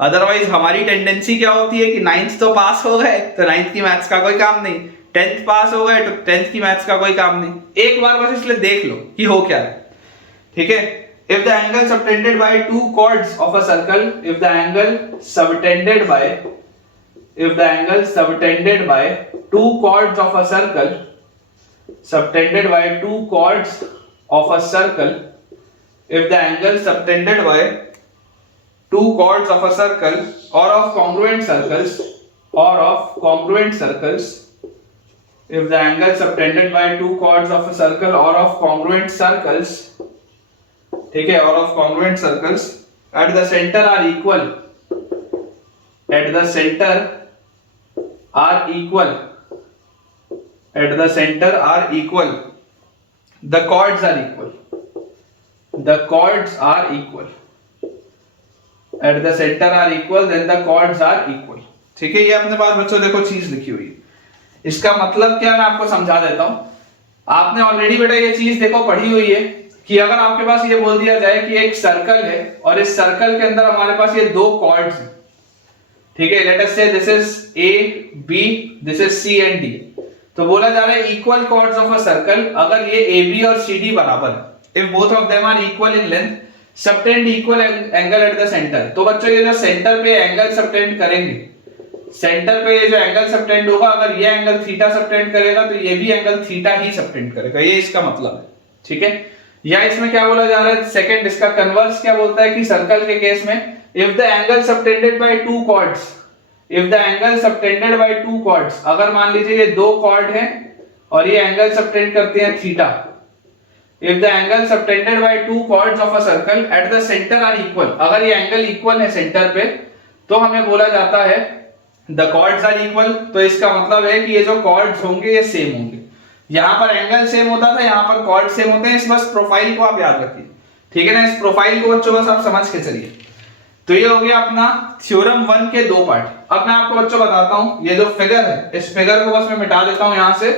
अदरवाइज हमारी टेंडेंसी क्या होती है कि 9th तो पास हो गए तो 9th की मैथ्स का कोई काम नहीं, 10th पास हो गए तो 10th की मैथ्स का कोई काम नहीं। एक बार बस इसलिए देख लो कि हो क्या है, ठीक है। If the angle subtended by two chords of a circle, if the angle subtended by, if the angle subtended by two chords of a circle, subtended by two chords of a circle, if the angle subtended by two chords of a circle or of congruent circles, or of congruent circles, if the angle subtended by two chords of a circle or of congruent circles, ठीक है, or of congruent circles at the center are equal, at the center are equal, at the center are equal, the chords are equal, the chords are equal, at the center are equal, then the chords are equal, ठीक है। ये अपने पास बच्चों देखो चीज लिखी हुई है, इसका मतलब क्या मैं आपको समझा देता हूं। आपने ऑलरेडी बेटा ये चीज देखो पढ़ी हुई है कि अगर आपके पास ये बोल दिया जाए कि एक सर्कल है और इस सर्कल के अंदर हमारे पास ये दो कॉर्ड्स हैं, ठीक है, let us say this is A B, this is C and D, तो बोला जा रहा है equal chords of a circle, अगर ये ए बी और सी डी बराबर है, if both of them are equal in length, subtend equal angle at the centre, तो बच्चों ये जो सेंटर पे एंगल सबटेंड करेंगे, सेंटर पे ये जो एंगल सबटेंड होगा, अगर ये एंगल थीटा सबटेंड करेगा तो ये भी एंगल थीटा ही सबटेंड करेगा, ये इसका मतलब है, ठीक है। या इसमें क्या बोला जा रहा है, सेकंड इसका कन्वर्स क्या बोलता है कि सर्कल के केस में if the angle subtended by two chords, if the angle subtended by two chords, अगर मान लीजिए ये दो कॉर्ड हैं और ये एंगल सबटेंड करते हैं theta, if the angle subtended by two chords of a circle at the center are equal, अगर ये एंगल इक्वल है सेंटर पे तो हमें बोला जाता है the chords are equal, तो इसका मतलब है कि ये जो कॉर्ड्स होंगे ये सेम होंगे। यहाँ पर एंगल सेम होता था, यहाँ पर कॉर्ड सेम होते हैं, इस बस प्रोफाइल को आप याद रखिए, ठीक है ना, इस प्रोफाइल को बच्चों बस आप समझ के चलिए। तो ये हो गया अपना थ्योरम 1 के दो पार्ट। अब मैं आपको बच्चों बताता हूं, ये जो फिगर है इस फिगर को बस मैं मिटा देता हूं यहां से,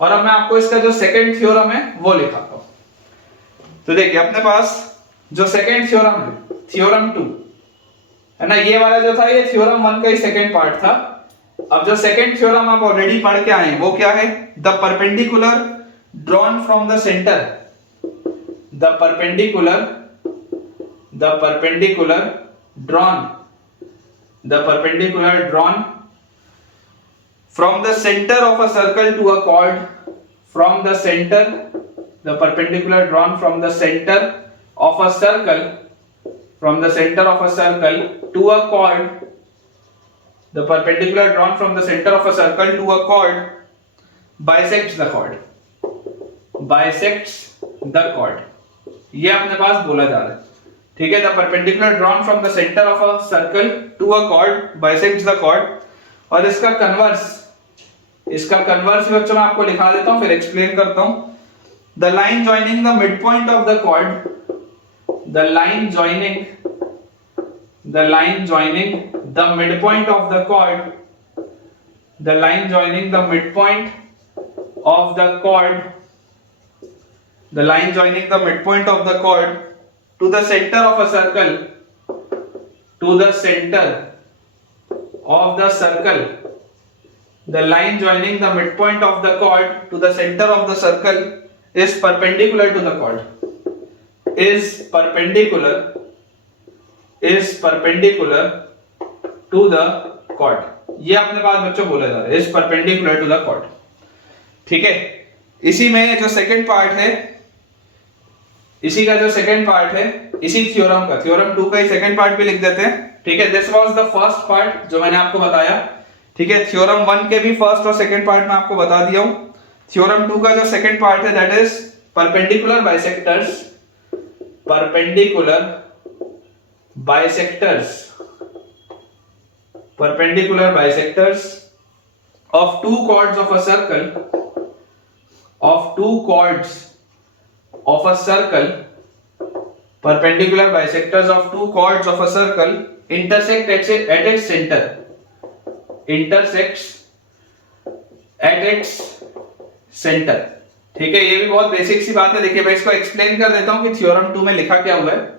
और अब मैं आपको इसका जो सेकंड थ्योरम है वो लिखाता हूं। तो देखिए अपने पास जो सेकंड थ्योरम है, थ्योरम 2 है ना, ये वाला जो था ये थ्योरम 1 का ही सेकंड पार्ट था। अब जो सेकंड थ्योरम आप ऑलरेडी पढ़ के आए हैं वो क्या है, the perpendicular drawn from the centre, the perpendicular drawn from the center of a circle to a chord, from the center, the perpendicular drawn from the center of a circle, from the center of a circle to a chord, the perpendicular drawn from the center of a circle to a chord bisects the chord, bisects the chord, ये अपने पास बोला जा रहा है, ठीक है। The perpendicular drawn from the centre of a circle to a chord bisects the chord, और इसका कन्वर्स भी बच्चों मैं आपको लिखा देता हूं फिर एक्सप्लेन करता हूं। The line joining the mid point of the chord, the line joining the mid point of the chord, the line joining the mid point of the chord, the line joining the midpoint of the chord to the center of a circle, to the center of the circle, the line joining the midpoint of the chord to the center of the circle is perpendicular to the chord, is perpendicular to the chord, ये अपने पास बच्चों बोला जा रहा है, is perpendicular to the chord, ठीक है। इसी में जो सेकंड पार्ट है, इसी का जो सेकंड पार्ट है, इसी थ्योरम का, थ्योरम 2 का ही सेकंड पार्ट भी लिख देते हैं, ठीक है। This was the first part जो मैंने आपको बताया, ठीक है। थ्योरम 1 के भी फर्स्ट और सेकंड पार्ट में आपको बता दिया हूं। थ्योरम 2 का जो सेकंड पार्ट है that is perpendicular bisectors, perpendicular bisectors of two chords of a circle, of two chords of a circle, perpendicular bisectors of two chords of a circle intersect at its center, intersects at its center। ठीक है, ये भी बहुत basic सी बात है। देखिए मैं इसको एक्सप्लेन कर देता हूं कि थ्योरम 2 में लिखा क्या हुआ है।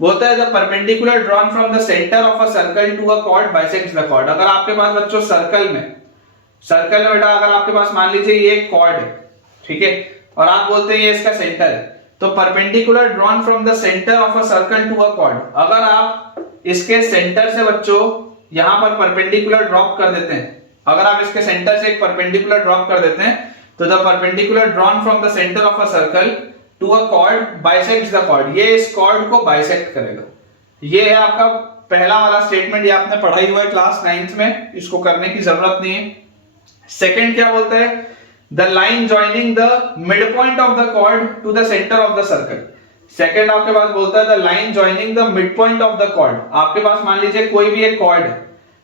बोलता है the perpendicular drawn from the centre of a circle to a chord bisects the chord. अगर आपके पास बच्चों सर्कल में बेटा अगर आपके पास मान लीजिए ये एक कॉर्ड है, ठीक है, और आप बोलते हैं ये इसका सेंटर है, तो perpendicular drawn from the centre of a circle to a chord, अगर आप इसके सेंटर से बच्चों यहां पर परपेंडिकुलर ड्रॉप कर देते हैं, अगर आप इसके सेंटर से एक परपेंडिकुलर ड्रॉप कर देते हैं, तो the perpendicular drawn from the centre of a circle to a chord bisects the chord, ये इस कॉर्ड को बाइसेक्ट करेगा। ये है आपका पहला वाला स्टेटमेंट, ये आपने पढ़ा ही हुआ है क्लास 9th में, इसको करने की जरूरत नहीं है। सेकंड क्या बोलता है, the line joining the mid point of the chord to the centre of the circle. Second आपके पास बोलता है the line joining the mid point of the chord. आपके पास मान लीजिए कोई भी एक कॉर्ड है,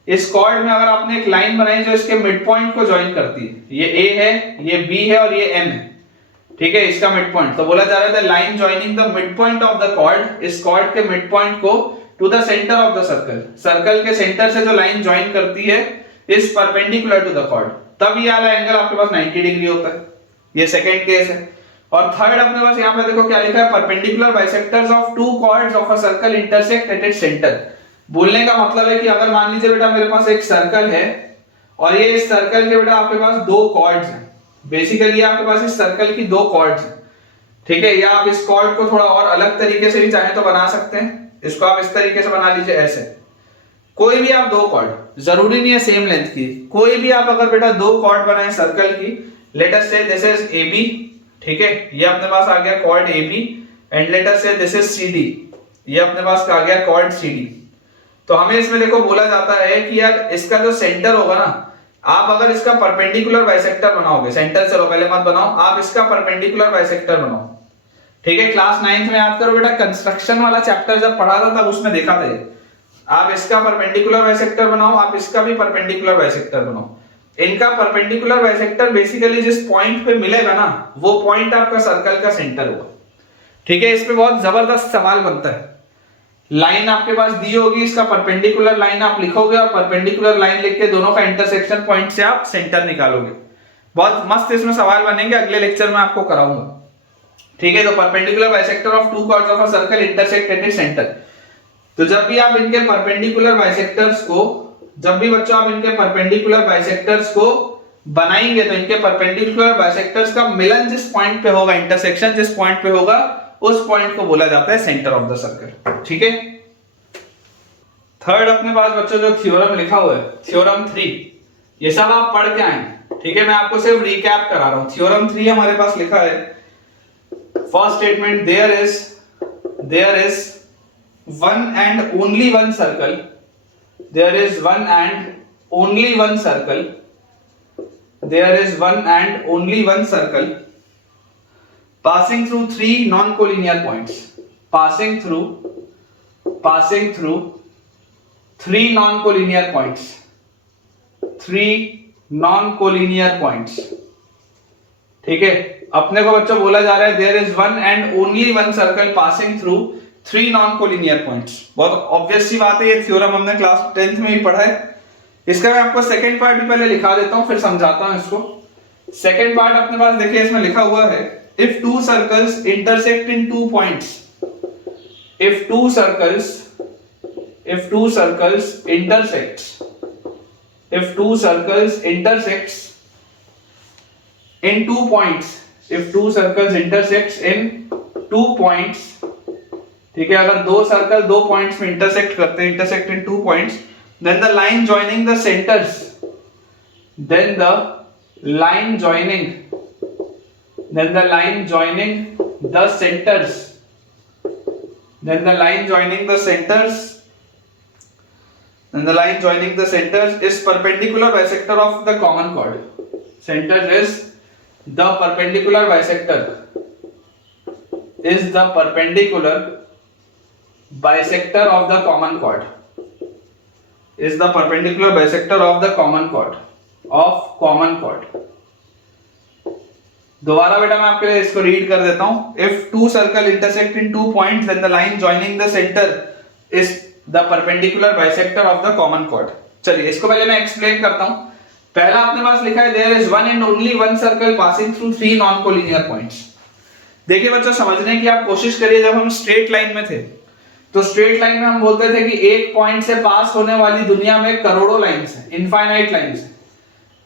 इस कॉर्ड में अगर आपने एक लाइन बनाई जो इसके मिड पॉइंट को ज्वाइन करती है, ये ए है, ये बी है और ये एम है, ठीक है, इसका मिड पॉइंट, तो बोला जा रहा है the line joining the mid point of the chord, इस कॉर्ड के मिड पॉइंट को to the centre of the circle, circle के सेंटर से जो लाइन ज्वाइन करती है इस परपेंडिकुलर टू द कॉर्ड, तब ये वाला एंगल आपके पास 90 डिग्री होता है। ये सेकंड केस है। और थर्ड अपने पास यहां पे देखो क्या लिखा है, perpendicular bisectors of two chords of a circle intersect at its centre. बोलने का मतलब है कि अगर मान लीजिए बेटा मेरे पास एक सर्कल है और ये इस सर्कल के बेटा आपके पास दो कॉर्ड्स हैं, बेसिकली आपके पास इस सर्कल की दो कॉर्ड्स हैं, ठीक है, या आप इस कॉर्ड को थोड़ा और अलग तरीके से भी चाहे तो बना सकते हैं, इसको आप इस तरीके से बना लीजिए, ऐसे कोई भी आप दो कॉर्ड, जरूरी नहीं है सेम लेंथ की, कोई भी आप अगर बेटा दो कॉर्ड बनाए सर्कल की, late us say this is AB, ठीक है, ये अपने पास आ गया chord AB, and let us say this is CD, ये अपने पास आ गया कॉर्ड CD। तो हमें इसमें देखो बोला जाता है कि यार इसका जो सेंटर होगा ना, आप अगर इसका परपेंडिकुलर बाइसेक्टर बनाओगे, सेंटर चलो पहले मत बनाओ, आप इसका परपेंडिकुलर बाइसेक्टर बनाओ, ठीक है। क्लास 9th में याद करो बेटा, कंस्ट्रक्शन वाला चैप्टर जब पढ़ा था तब उसमें देखा था ये, आप इसका परपेंडिकुलर बाइसेक्टर बनाओ, आप इसका भी परपेंडिकुलर बाइसेक्टर बनाओ। इनका परपेंडिकुलर बाइसेक्टर बेसिकली जिस पॉइंट पे मिलेगा ना, वो पॉइंट आपका सर्कल का सेंटर होगा, ठीक है। इस पे बहुत जबरदस्त सवाल बनता है, लाइन आपके पास दी होगी, इसका परपेंडिकुलर लाइन आप लिखोगे और परपेंडिकुलर लाइन लिख के दोनों का इंटरसेक्शन पॉइंट से आप सेंटर निकालोगे। बहुत मस्त इसमें सवाल बनेंगे, अगले लेक्चर में आपको कराऊंगा, ठीक है। तो perpendicular bisector of two chords of a circle intersect at its centre. तो जब भी आप इनके परपेंडिकुलर बाइसेक्टर्स को, जब भी बच्चों आप इनके परपेंडिकुलर बाइसेक्टर्स को बनाएंगे, तो इनके परपेंडिकुलर बाइसेक्टर्स का मिलन जिस पॉइंट पे होगा, इंटरसेक्शन जिस पॉइंट पे होगा, उस पॉइंट को बोला जाता है सेंटर ऑफ द सर्कल, ठीक है। थर्ड अपने पास बच्चों जो थ्योरम लिखा हुआ है, थ्योरम 3, ये सब आप पढ़ के आए, ठीक है, मैं आपको सिर्फ रिकैप करा रहा हूं। थ्योरम 3 हमारे पास लिखा है, first statement, there is one and only one circle, there is one and only one circle, there is one and only one circle passing through three non-collinear points, passing through three non-collinear points, ठीक है। अपने को बच्चों बोला जा रहा है there is one and only one circle passing through three non collinear points. बहुत ऑब्वियस सी बात है, ये थ्योरम हमने क्लास 10th में ही पढ़ा है। इसका मैं आपको सेकंड पार्ट भी पहले लिखा देता हूं, फिर समझाता हूं इसको। सेकंड पार्ट अपने पास देखिए, इसमें लिखा हुआ है, if to circles intersect in two points, if two circles intersects in 2 points, if two circles intersects in 2 points, ठीक है, अगर दो सर्कल दो पॉइंट्स में इंटरसेक्ट करते हैं, intersect in 2 points, then the line joining the centers, then the line joining the centers is perpendicular bisector of the common chord. Center is the perpendicular bisector, is the perpendicular bisector of the common chord, is the perpendicular bisector of the common chord, दोबारा बेटा मैं आपके लिए इसको read कर देता हूं। If two circle intersect in 2 points then the line joining the centre is the perpendicular bisector of the common chord. चलिए इसको पहले मैं एक्सप्लेन करता हूं। पहला अपने पास लिखा है there is one and only one circle passing through 3 non collinear points. देखिए बच्चों, समझने की आप कोशिश करिए, जब हम स्ट्रेट लाइन में थे तो स्ट्रेट लाइन में हम बोलते थे कि एक पॉइंट से पास होने वाली दुनिया में करोड़ों लाइंस हैं, इनफाइनाइट लाइंस हैं।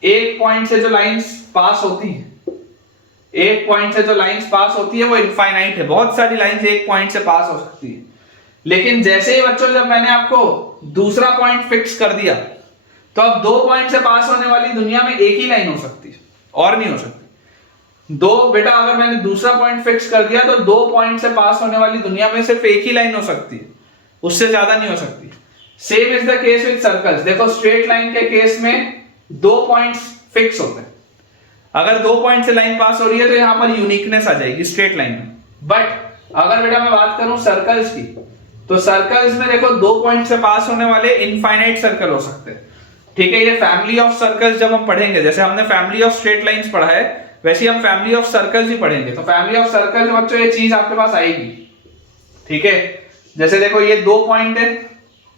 एक पॉइंट से जो लाइंस पास होती है, एक पॉइंट से जो लाइंस पास होती है वो इनफाइनाइट है, बहुत सारी लाइंस एक पॉइंट से पास हो सकती है। लेकिन जैसे ही बच्चों जब मैंने आपको दूसरा पॉइंट फिक्स कर दिया तो अब 2 पॉइंट से पास होने वाली दुनिया में एक ही लाइन हो सकती है और नहीं हो सकती। दो बेटा अगर मैंने दूसरा पॉइंट फिक्स कर दिया तो 2 पॉइंट से पास होने वाली दुनिया में सिर्फ एक ही लाइन हो सकती है, उससे ज्यादा नहीं हो सकती। Same is the case with circles. देखो स्ट्रेट लाइन के केस में 2 पॉइंट्स फिक्स होते हैं। अगर 2 पॉइंट से लाइन पास हो रही है तो यहां पर यूनिकनेस आ जाएगी स्ट्रेट लाइन में। बट अगर बेटा मैं बात करूं सर्कल्स की, तो सर्कल्स में देखो 2 पॉइंट से पास होने वाले इनफाइनाइट सर्कल हो सकते हैं। ठीक है, ये फैमिली ऑफ सर्कल्स जब हम पढ़ेंगे, जैसे हमने फैमिली ऑफ स्ट्रेट लाइंस पढ़ा है वैसे हम फैमिली ऑफ सर्कल्स ही पढ़ेंगे। तो फैमिली ऑफ सर्कल्स में बच्चों ये चीज आपके पास आएगी। ठीक है, जैसे देखो ये 2 पॉइंट है।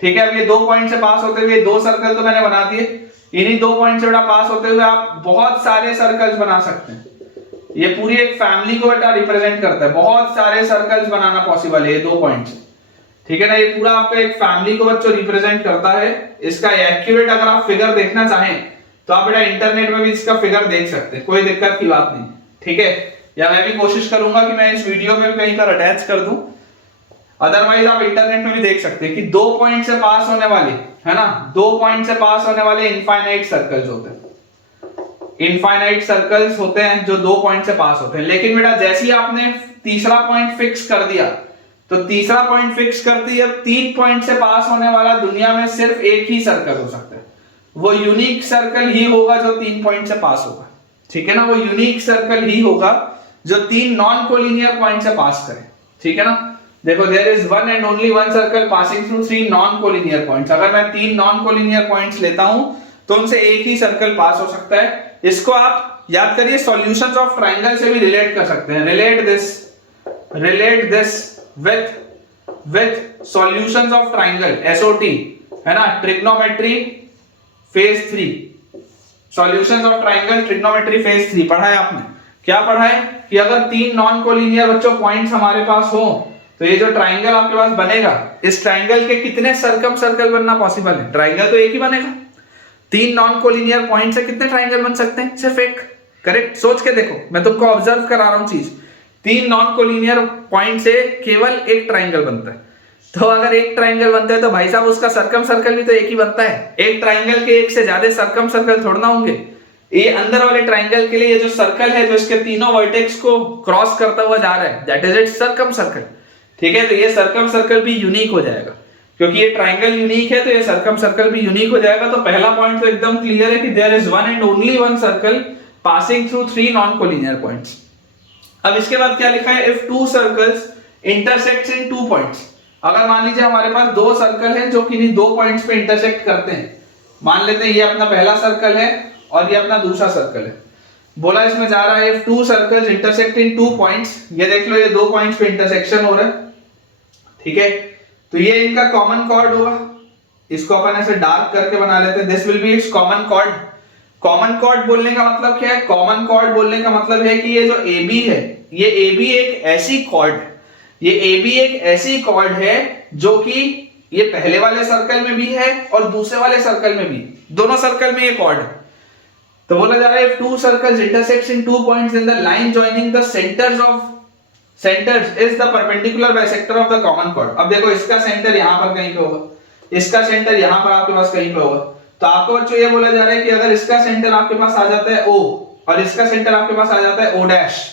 ठीक है, अब ये 2 पॉइंट से पास होते हुए 2 सर्कल तो मैंने बना दिए। इन्हीं 2 पॉइंट से बेटा पास होते हुए आप बहुत सारे सर्कल्स बना सकते हैं। ये पूरी एक फैमिली को बेटा रिप्रेजेंट करता है, बहुत सारे सर्कल्स बनाना पॉसिबल है ये 2 पॉइंट से। ठीक है ना, ये पूरा आपका एक फैमिली को बच्चों रिप्रेजेंट करता है। इसका एक्यूरेट अगर आप फिगर देखना चाहें तो आप बेटा इंटरनेट में भी इसका फिगर देख सकते हैं, कोई दिक्कत की बात नहीं। ठीक है, या मैं भी कोशिश करूंगा कि मैं इस वीडियो में कहीं पर अटैच कर दूं, अदरवाइज आप इंटरनेट में भी देख सकते हैं कि 2 पॉइंट से पास होने वाले, है ना, 2 पॉइंट से पास होने वाले इनफाइनाइट सर्कल्स होते हैं। इनफाइनाइट सर्कल्स होते हैं जो 2 पॉइंट से पास होते हैं। लेकिन बेटा जैसे ही आपने तीसरा पॉइंट फिक्स कर दिया तो तीसरा पॉइंट फिक्स करते ही अब 3 पॉइंट से पास होने वाला दुनिया में सिर्फ एक ही सर्कल हो सकता है। वो यूनिक सर्कल ही होगा जो 3 पॉइंट से पास होगा। ठीक है ना, वो यूनिक सर्कल ही होगा जो 3 नॉन कोलिनियर पॉइंट से पास करे। ठीक है ना, देखो there is one and only one circle passing through 3 non collinear points. अगर मैं 3 नॉन कोलिनियर पॉइंट्स लेता हूं तो उनसे एक ही सर्कल पास हो सकता है। इसको आप याद करिए सॉल्यूशंस ऑफ ट्रायंगल से भी रिलेट कर सकते हैं। Relate this with solutions of triangle, SOT, है ना, trigonometry phase 3, solutions of triangle trigonometry phase 3 पढ़ा है आपने। क्या पढ़ा है कि अगर 3 नॉन कोलिनियर बच्चों पॉइंट्स हमारे पास हो तो ये जो ट्रायंगल आपके पास बनेगा, इस ट्रायंगल के कितने सर्कम सर्कल बनना पॉसिबल है? ट्रायंगल तो एक ही बनेगा। 3 नॉन कोलिनियर पॉइंट से कितने ट्रायंगल बन सकते हैं? सिर्फ एक। करेक्ट, सोच के देखो, मैं तुमको ऑब्जर्व करा रहा हूं चीज। 3 नॉन कोलिनियर पॉइंट से केवल एक ट्रायंगल बनता है। तो अगर एक ट्रायंगल बनता है तो भाई साहब उसका सर्कम सर्कल भी तो एक ही बनता है। एक ट्रायंगल के एक से ज्यादा सर्कम सर्कल थोड़ा ना होंगे। ये अंदर वाले ट्रायंगल के लिए ये जो सर्कल है जो इसके तीनों वर्टेक्स को क्रॉस करता हुआ जा रहा है, that is it's circum circle. ठीक है, तो ये सर्कम सर्कल भी यूनिक हो जाएगा क्योंकि ये ट्रायंगल यूनिक है तो ये सर्कम सर्कल भी यूनिक हो जाएगा। तो पहला पॉइंट तो एकदम क्लियर है कि there is one and only one circle passing through 3 non collinear points. अब इसके बाद क्या लिखा है? If 2 circles intersects in 2 points. अगर मान लीजिए हमारे पास 2 सर्कल हैं जो किन्हीं 2 पॉइंट्स पे इंटरसेक्ट करते हैं। मान लेते हैं ये अपना पहला सर्कल है और ये अपना दूसरा सर्कल है। बोला इसमें जा रहा है if 2 circles intersect in 2 points. ये देख लो, ये 2 पॉइंट्स पे इंटरसेक्शन हो रहा है। ठीक है, तो ये इनका कॉमन कॉर्ड होगा। इसको अपन ऐसे डार्क करके बना लेते हैं। This will be it's common chord. Common chord बोलने का मतलब क्या है? कॉमन कॉर्ड बोलने का मतलब है कि ये जो AB है, ये AB एक ऐसी कॉर्ड है, ये AB एक ऐसी कॉर्ड है जो कि ये पहले वाले सर्कल में भी है और दूसरे वाले सर्कल में भी, दोनों सर्कल में ये कॉर्ड है। तो बोला जा रहा है if 2 circles intersect in 2 points then the line joining the centers is the perpendicular bisector of the common chord। अब देखो इसका सेंटर यहां पर कहीं पे होगा, इसका सेंटर यहां पर आपके पास कहीं पे होगा। तो आपको बच्चों ये बोला जा रहा है कि अगर इसका सेंटर आपके पास आ जाता है O और इसका सेंटर आपके पास आ जाता है O डैश,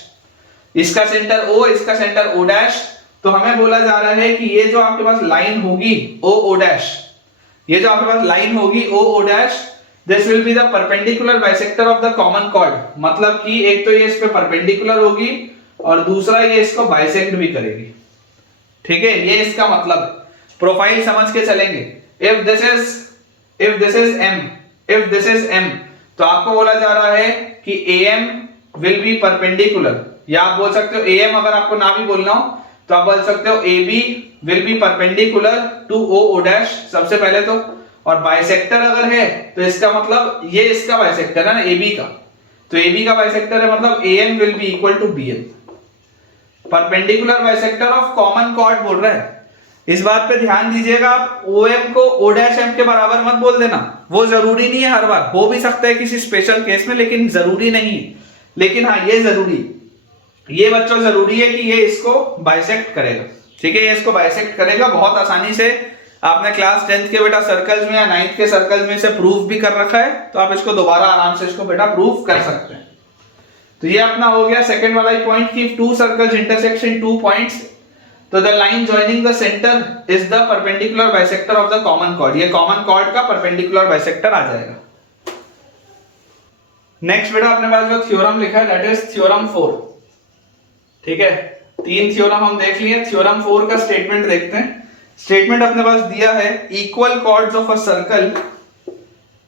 इसका सेंटर O, इसका सेंटर O डैश, तो हमें बोला जा रहा है कि ये जो आपके पास लाइन होगी O डैश, ये जो आपके पास लाइन होगी O dash, this will be the perpendicular bisector of the common cord. मतलब कि एक तो ये इस पे परपेंडिकुलर होगी और दूसरा ये इसको बाइसेक्ट भी करेगी। ठीक है, ये इसका मतलब प्रोफाइल समझ के चलेंगे। इफ दिस इज M, तो आपको बोला जा रहा है कि AM विल बी परपेंडिकुलर, या आप बोल सकते हो AM अगर आपको ना भी बोलना हो तो आप बोल सकते हो AB will be perpendicular to O dash सबसे पहले तो। और बाइसेक्टर अगर है तो इसका मतलब ये इसका बाइसेक्टर है ना AB का, तो AB का बाइसेक्टर है मतलब AM will be equal to BN। Perpendicular bisector of common chord बोल रहा है। इस बात पे ध्यान दीजिएगा, आप OM को O डैश M के बराबर मत बोल देना, वो जरूरी नहीं है, हर बार हो भी सकता है किसी स्पेशल केस में, लेकिन जरूरी नहीं है। लेकिन हाँ ये जरूरी, ये बच्चों जरूरी है कि ये इसको बाइसेक्ट करेगा, ठीक है, ये इसको बाइसेक्ट करेगा बहुत आसानी से। आपने क्लास 10th के बेटा सर्कल्स में या 9th के सर्कल्स में से प्रूफ भी कर रखा है, तो आप इसको दोबारा आराम से इसको बेटा प्रूफ कर सकते हैं। तो ये अपना हो गया सेकंड वाला ही पॉइंट कि two circles intersect in 2 points, तो the line joining the centre is the perpendicular bisector of the common chord, ये कॉमन कॉर्ड का परपेंडिकुलर बाइसेक्टर आ जाएगा। नेक्स्ट बेटा अपने पास जो थ्योरम लिखा है दैट इज थ्योरम 4, ठीक है, 3 थ्योरम हम देख लिए। थ्योरम 4 का स्टेटमेंट देखते हैं। स्टेटमेंट अपने पास दिया है equal chords of a circle,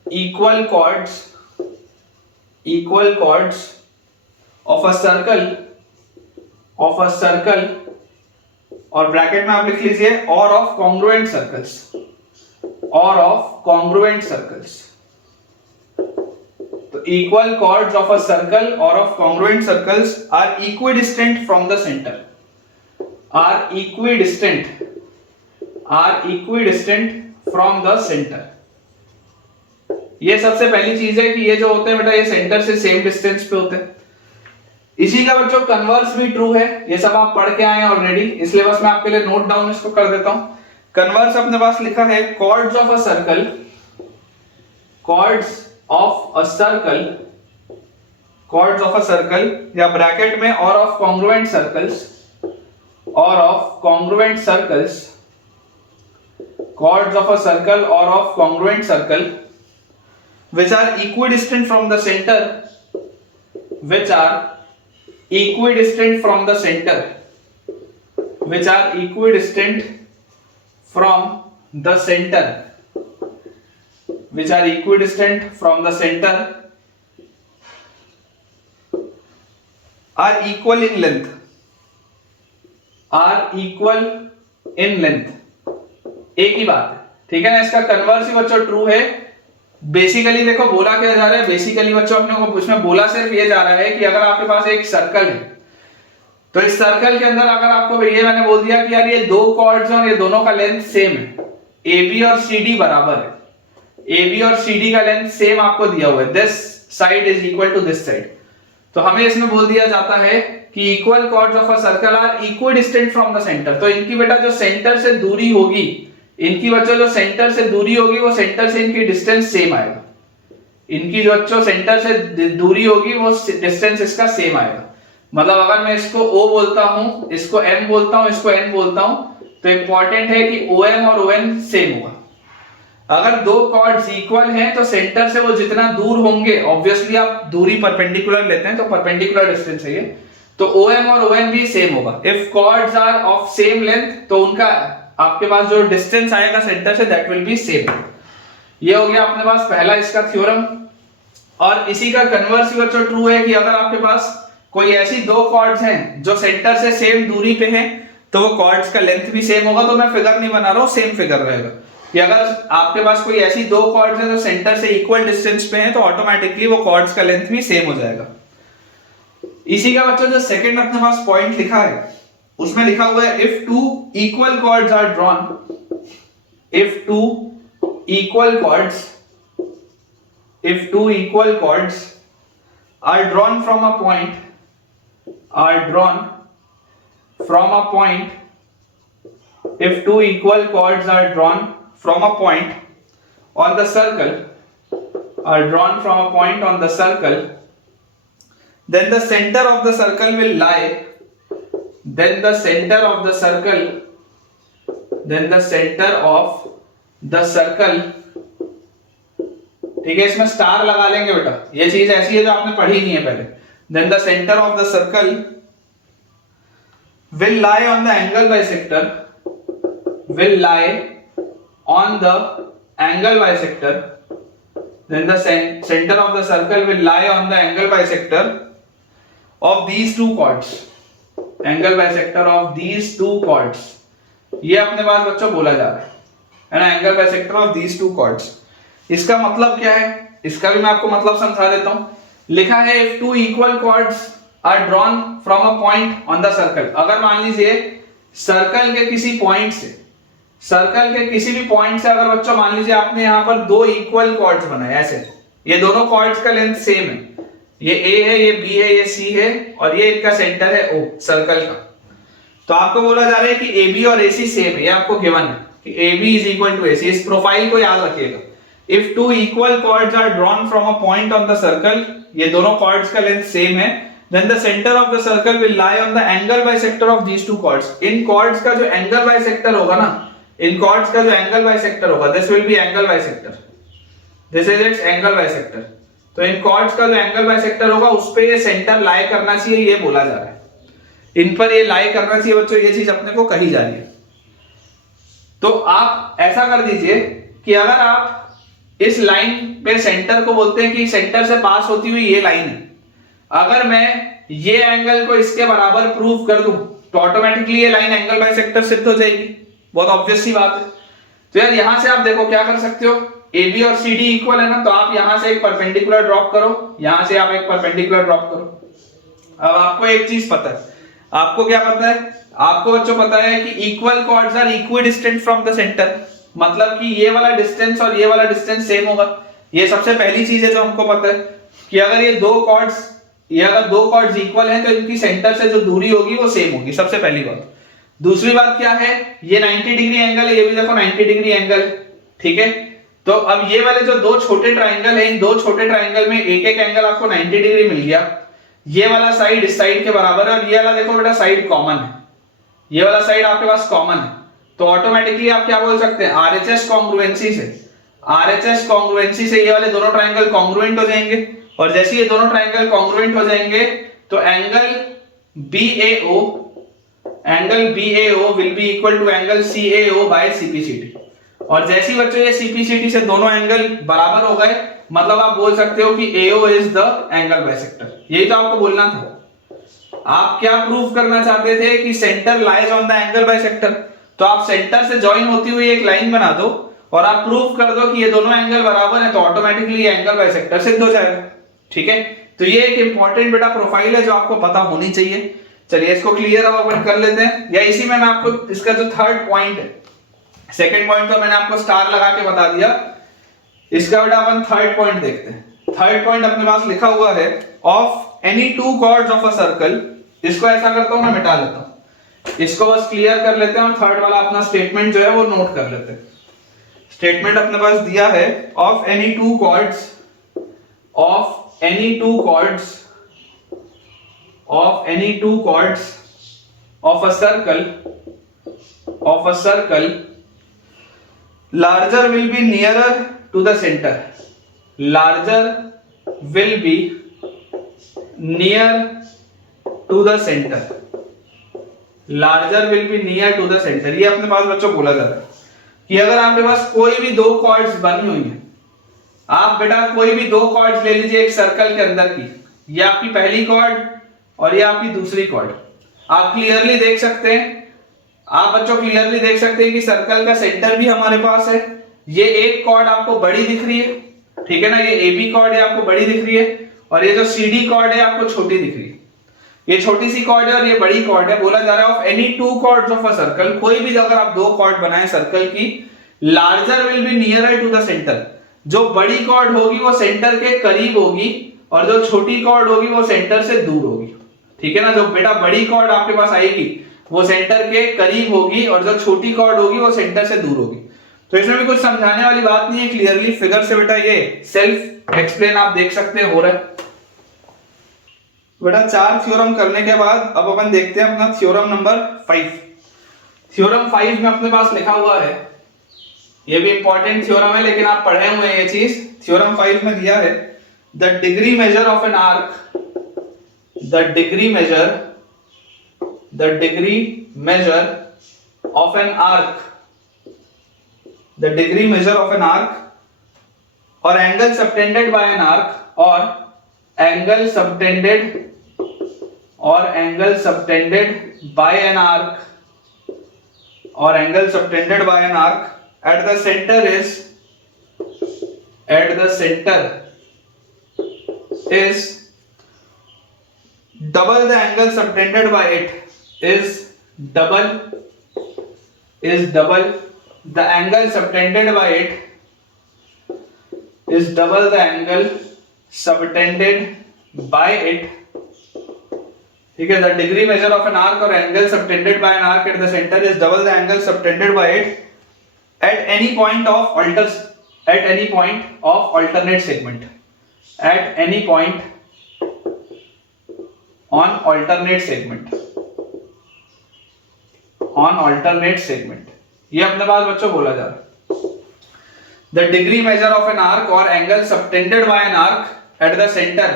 equal chords of a circle और ब्रैकेट में आप लिख लीजिए और ऑफ कॉन्ग्रुएंट सर्कल्स, तो equal chords of a circle और of congruent circles are equidistant from the centre, are equidistant from the centre. ये सबसे पहली चीज है कि ये जो होते हैं बेटा ये सेंटर से सेम डिस्टेंस पे होते हैं। इसी का बच्चों कन्वर्स भी ट्रू है, ये सब आप पढ़ के आए हैं ऑलरेडी, इसलिए बस मैं आपके लिए नोट डाउन इसको कर देता हूं। कन्वर्स अपने पास लिखा है कॉर्ड्स ऑफ अ सर्कल या ब्रैकेट में और of congruent circles, chords of a circle or of congruent circle which are equidistant from the center, which are equidistant from the center, which are equidistant from the center, which are equidistant from the center, are equal in length, are equal in length। एक ही बात है, ठीक है ना। इसका converse ही बच्चों true है। Basically देखो बोला क्या जा रहा है, बेसिकली बच्चों अपने को उसमें बोला सिर्फ ये जा रहा है कि अगर आपके पास एक सर्कल है तो इस सर्कल के अंदर अगर आपको ये मैंने बोल दिया कि यार ये 2 कॉर्ड्स हैं और ये दोनों का लेंथ सेम है, AB और CD बराबर है, AB और CD का लेंथ सेम आपको दिया हुआ है, this side is equal to this side, तो हमें इसमें बोल दिया जाता है कि equal chords of a circle are equidistant from the centre. तो इनकी बेटा जो सेंटर से दूरी होगी, इनकी बच्चों जो सेंटर से दूरी होगी वो सेंटर से इनकी डिस्टेंस सेम आएगा, इनकी जो बच्चों सेंटर से दूरी होगी वो डिस्टेंस इसका सेम आएगा। मतलब अगर मैं इसको O बोलता हूं, इसको M बोलता हूं, इसको N बोलता हूं, तो इंपॉर्टेंट है कि OM और ON सेम होगा। अगर 2 कॉर्ड्स इक्वल हैं तो सेंटर से वो जितना दूर होंगे, ऑब्वियसली आप दूरी परपेंडिकुलर लेते हैं तो परपेंडिकुलर डिस्टेंस है ये, तो OM और ON भी सेम होगा। If chords are of same length तो उनका आपके पास जो डिस्टेंस आएगा centre say that will be same. ये हो गया अपने पास पहला इसका थ्योरम। और इसी का कन्वर्स भी बच्चों ट्रू है कि अगर आपके पास कोई ऐसी 2 कॉर्ड्स हैं जो सेंटर से सेम दूरी पे हैं तो वो कॉर्ड्स का लेंथ भी सेम होगा। तो मैं फिगर नहीं बना रहा हूं, सेम फिगर रहेगा कि अगर आपके पास कोई ऐसी 2 कॉर्ड्स हैं जो सेंटर से इक्वल डिस्टेंस पे हैं तो ऑटोमेटिकली वो कॉर्ड्स का लेंथ भी सेम हो जाएगा। इसी का बच्चों जो सेकंड अपने पास पॉइंट लिखा है उसमें लिखा हुआ है if 2 equal chords are drawn, if 2 equal chords are drawn from a point, if 2 equal chords are drawn from a point on the circle, then the center of the circle will lie, ठीक है, इसमें star लगा लेंगे बेटा, ये चीज ऐसी है जो आपने पढ़ी नहीं है पहले। Then the centre of the circle will lie on the angle bisector, then the center of the circle will lie on the angle bisector of these two chords, angle bisector of these two chords, ये अपने पास बच्चों बोला जा रहा है ना, angle bisector of these two chords. इसका मतलब क्या है, इसका भी मैं आपको मतलब समझा देता हूं। लिखा है if two equal chords are drawn from a point on the circle, अगर मान लीजिए सर्कल के किसी पॉइंट से, सर्कल के किसी भी पॉइंट से अगर बच्चों मान लीजिए आपने यहां पर दो इक्वल कॉर्ड्स बनाए ऐसे, ये दोनों कॉर्ड्स का लेंथ सेम है, ये ए है, ये बी है, ये सी है, और ये इनका सेंटर है ओ सर्कल का। तो आपको बोला जा रहा है कि ए बी और ए सी सेम है, ये आपको गिवन है कि A B is equal to A C. इस प्रोफाइल को याद रखिएगा। If two equal chords are drawn from a point on the circle, ये दोनों कॉर्ड्स का लेंथ सेम है, then the center of the circle will lie on the angle bisector of these two chords। In chords का जो angle bisector होगा ना, इन chords का जो angle bisector होगा, this will be angle bisector, this is its angle bisector। तो इन chords का जो angle bisector होगा उस पे ये center lie करना चाहिए, ये बोला जा रहा है, इन पर ये lie करना चाहिए बच्चों, ये चीज अपने को कही जा रही है। तो आप ऐसा कर दीजिए कि अगर आप इस लाइन पे सेंटर को बोलते हैं कि सेंटर से पास होती हुई ये लाइन है, अगर मैं ये एंगल को इसके बराबर प्रूव कर दूं तो ऑटोमेटिकली ये लाइन एंगल बाइसेक्टर सिद्ध हो जाएगी, बहुत ऑब्वियस सी बात है। तो यार यहां से आप देखो क्या कर सकते हो, ए बी और सी डी इक्वल है ना, तो आप यहां से एक परपेंडिकुलर ड्रॉप करो, यहां से आप एक परपेंडिकुलर ड्रॉप करो। अब आपको एक चीज पता है, आपको क्या पता है, आपको बच्चों पता है कि equal chords are equidistant from the centre, मतलब कि ये वाला डिस्टेंस और ये वाला डिस्टेंस सेम होगा। ये सबसे पहली चीज है जो हमको पता है कि अगर ये दो कॉर्ड्स इक्वल हैं तो इनकी सेंटर से जो दूरी होगी वो सेम होगी, सबसे पहली बात। दूसरी बात क्या है, ये 90 डिग्री एंगल है, ये भी देखो 90 डिग्री एंगल, ठीक है। तो अब ये वाले जो दो छोटे ट्राइंगल है, इन दो छोटे ट्राइंगल में एक एक एंगल आपको 90 डिग्री मिल गया। ये वाला साइड इस साइड के बराबर है और ये वाला देखो बेटा साइड कॉमन है, ये वाला साइड आपके पास कॉमन है। तो ऑटोमेटिकली आप क्या बोल सकते हैं, आरएचएस कॉन्ग्रुएंसी से, आरएचएस कॉन्ग्रुएंसी से ये वाले दोनों ट्राइंगल कॉन्ग्रुएंट हो जाएंगे, और जैसे ये दोनों ट्राइंगल कॉन्ग्रुएंट हो जाएंगे तो angle BAO will be equal to angle CAO by CPCT। और जैसे ही बच्चों ये CPCT से दोनों एंगल बराबर हो गए, मतलब आप बोल सकते हो कि AO is the angle bisector. यही तो आपको बोलना था। आप क्या प्रूव करना चाहते थे कि centre lies on the angle bisector, तो आप सेंटर से ज्वाइन होती हुई एक लाइन बना दो और आप प्रूव कर दो कि ये दोनों एंगल बराबर है, तो ऑटोमेटिकली ये एंगल बाइसेक्टर सिद्ध हो जाएगा, ठीक है। तो ये एक इंपॉर्टेंट बेटा प्रोफाइल है जो आपको पता होनी चाहिए। चलिए इसको क्लियर अब अपन कर लेते हैं, या इसी में मैं आपको इसका जो थर्ड पॉइंट है, सेकंड पॉइंट तो मैंने आपको स्टार लगा के बता दिया, इसका बेटा अपन थर्ड पॉइंट देखते हैं। थर्ड पॉइंट अपने पास लिखा हुआ है of any two chords of a circle. इसको ऐसा करता हूं, मैं मिटा लेता हूं, इसको बस क्लियर कर लेते हैं और थर्ड वाला अपना स्टेटमेंट जो है वो नोट कर लेते हैं। स्टेटमेंट अपने पास दिया है of any two chords of a circle larger will be nearer to the center, larger will be near to the center, larger will be near to the center। ये अपने पास बच्चों बोला जा रहा है कि अगर आपके पास कोई भी दो कॉर्ड्स बनी हुई हैं, आप बेटा कोई भी दो कॉर्ड्स ले लीजिए एक सर्कल के अंदर की, ये आपकी पहली कॉर्ड और ये आपकी दूसरी कॉर्ड। आप क्लियरली देख सकते हैं, आप बच्चों क्लियरली देख सकते हैं कि सर्कल का सेंटर भी हमारे पास है। ये एक कॉर्ड आपको बड़ी दिख रही है, ठीक है ना, ये AB कॉर्ड है आपको बड़ी दिख रही है, और ये जो CD कॉर्ड है आपको छोटी दिख रही है। ये छोटी सी कॉर्ड है और ये बड़ी कॉर्ड है। बोला जा रहा है of any two chords of a circle, कोई भी अगर आप दो कॉर्ड बनाए सर्कल की, larger will be nearer to the centre, जो बड़ी कॉर्ड होगी वो सेंटर के करीब होगी और जो छोटी कॉर्ड होगी वो सेंटर से दूर होगी, ठीक है ना। जो बेटा बड़ी कॉर्ड आपके पास आएगी वो सेंटर के करीब होगी और जो छोटी कॉर्ड होगी वो सेंटर से दूर होगी। तो इसमें भी कुछ समझाने वाली बात नहीं है, क्लियरली फिगर से बेटा ये सेल्फ एक्सप्लेन आप देख सकते हैं हो रहा है। बेटा 4 थ्योरम करने के बाद अब अपन देखते हैं अपना थ्योरम नंबर 5। थ्योरम 5 में अपने पास लिखा हुआ है, ये भी इंपॉर्टेंट थ्योरम है लेकिन आप पढ़े हुए हैं ये चीज। थ्योरम 5 में दिया है the degree measure of an arc, the degree measure of an arc, the degree measure of an arc or angle subtended by an arc or angle subtended और angle subtended by an arc at the centre is double the angle subtended by it is double the angle subtended by it is double the angle subtended by it. ठीक है, the degree measure of an arc or angle subtended by an arc at the center is double the angle subtended by it at any point of alternate segment. At any point on alternate segment. ये अपने पास बच्चों बोला जा रहा है. The degree measure of an arc or angle subtended by an arc at the center